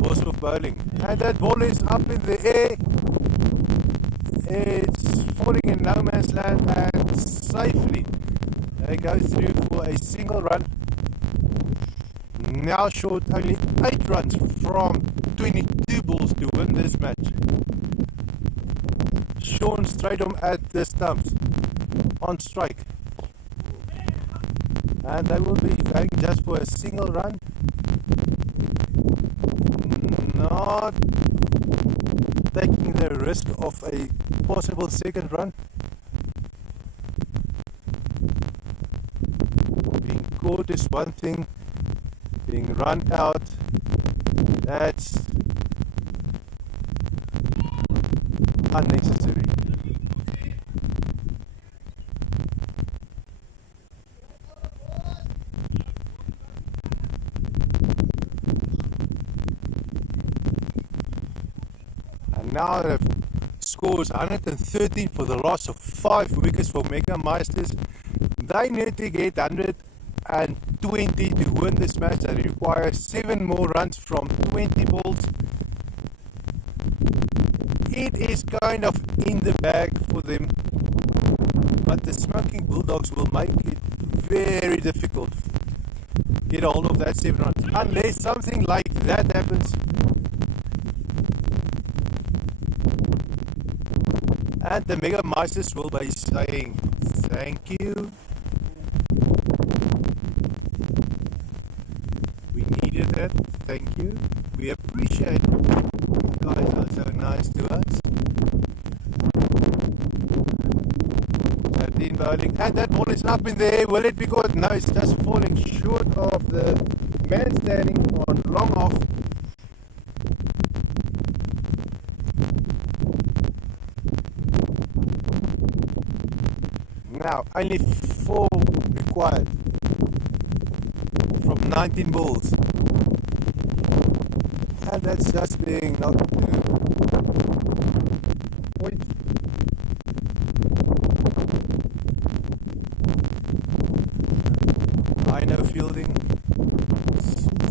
Bosworth bowling. And that ball is up in the air. It's falling in no man's land and safely they go through for a single run. Now short only 8 runs from 22 balls to win this match. Sean Strydom at the stumps on strike. And they will be going just for a single run. Not taking the risk of a possible second run. Being caught is one thing. Being run out, that's unnecessary. And now the score is 113 for the loss of 5 wickets for Mega-Meisters. They need to get 120 to win this match. They require 7 more runs from 20 balls. It is kind of in the bag for them, but the Smoking Bulldogs will make it very difficult to get a hold of that 7 runs unless something like that happens. And the Mega-Meisters will be saying thank you. We needed that. Thank you. We appreciate it. You guys are so nice to us. 13 bowling. And that ball is up in the air. Will it be good? No, it's just falling short of the man standing on long off. now. Only 4 required from 19 balls. And that's just being knocked to point. I know fielding.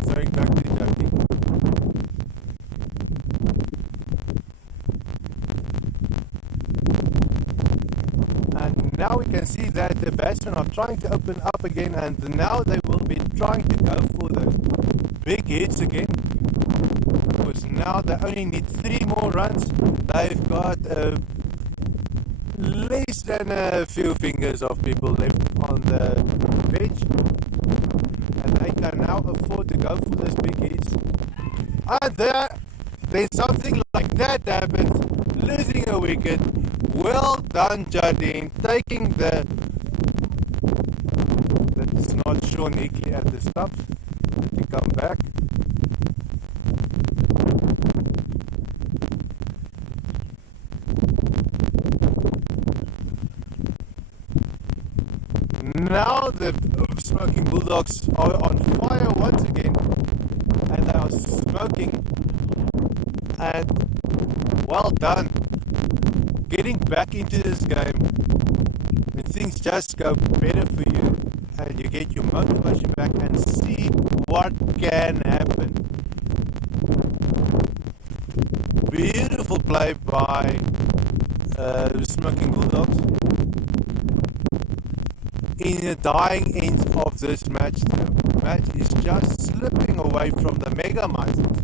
Throwing back to Jackie. And now we can see that the batsmen are trying to open up again, and now they will be trying to go for those big hits again. Because now they only need 3 more runs. They've got less than a few fingers of people left on the bench, and they can now afford to go for those big hits. And there's something like that happens, losing a wicket. Well done, Jardine, taking that's not Sean Hickley at the stumps. Let me come back. Now the Smoking Bulldogs are on fire once again, and they are smoking, and well done getting back into this game when things just go better for you and you get your motivation back and see what can happen. Beautiful play by the Smoking Bulldogs. In the dying end of this match, the match is just slipping away from the Mega-Meisters.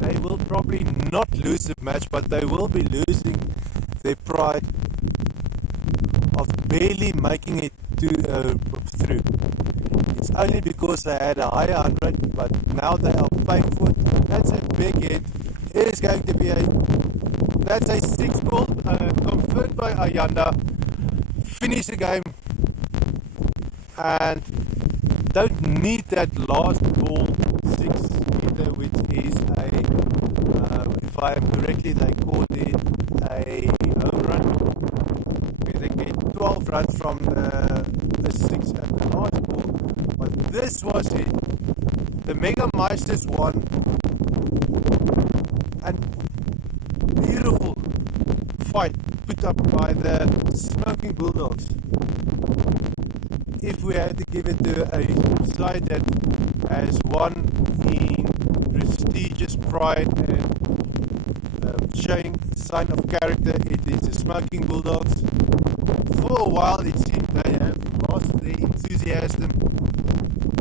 They will probably not lose the match, but they will be losing their pride of barely making it through. It's only because they had a higher 100, but now they are playing for it. That's a big hit. It is going to be that's a 6 ball confirmed by Ayanda. Finish the game, and don't need that last ball 6 either, which is if I am correctly, they call it a home run, where they get 12 runs from the 6 at the last ball. But this was it. The Mega-Meisters won, and beautiful fight put up by the Smoking Bulldogs. If we had to give it to a side that has won in prestigious pride and showing sign of character, it is the Smoking Bulldogs. For a while it seemed they have lost their enthusiasm,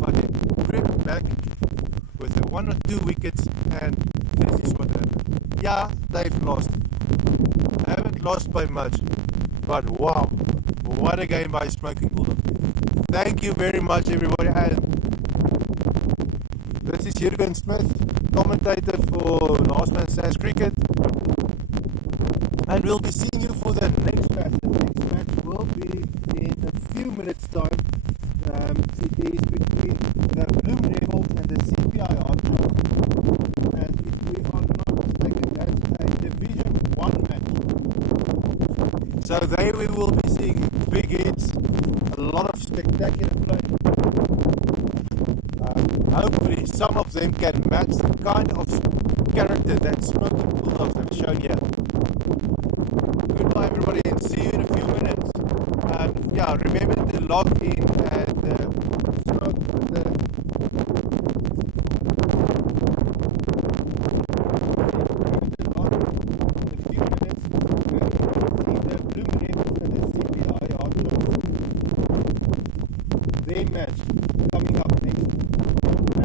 but they crept back with 1 or 2 wickets, and this is what happened. Yeah, they've lost. They haven't lost by much, but wow, what a game by Smoking Bulldogs. Thank you very much, everybody. And this is Jurgen Smith, commentator for Last Man Stands Cricket, and we'll be seeing you for the next match. The next match will be in a few minutes' time. It is between the Bloem Rebels and the CPI Archers, and if we are not mistaken, that's a Division 1 match. So there we will be seeing big hits, a lot of spectacular play. Hopefully some of them can match the kind of character that Smoking Bulldogs have shown here. Goodbye everybody, and see you in a few minutes. And yeah, remember to log in and smoke the their match coming up next,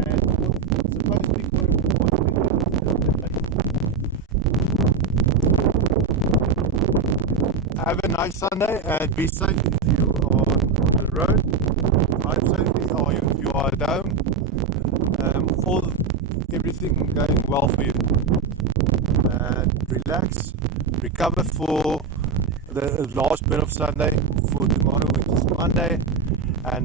and what's supposed to be quite a have a nice Sunday, and be safe if you are on the road. Drive safely, or if you are at home. Everything going well for you. Relax, recover for the last bit of Sunday, for tomorrow, which is Monday.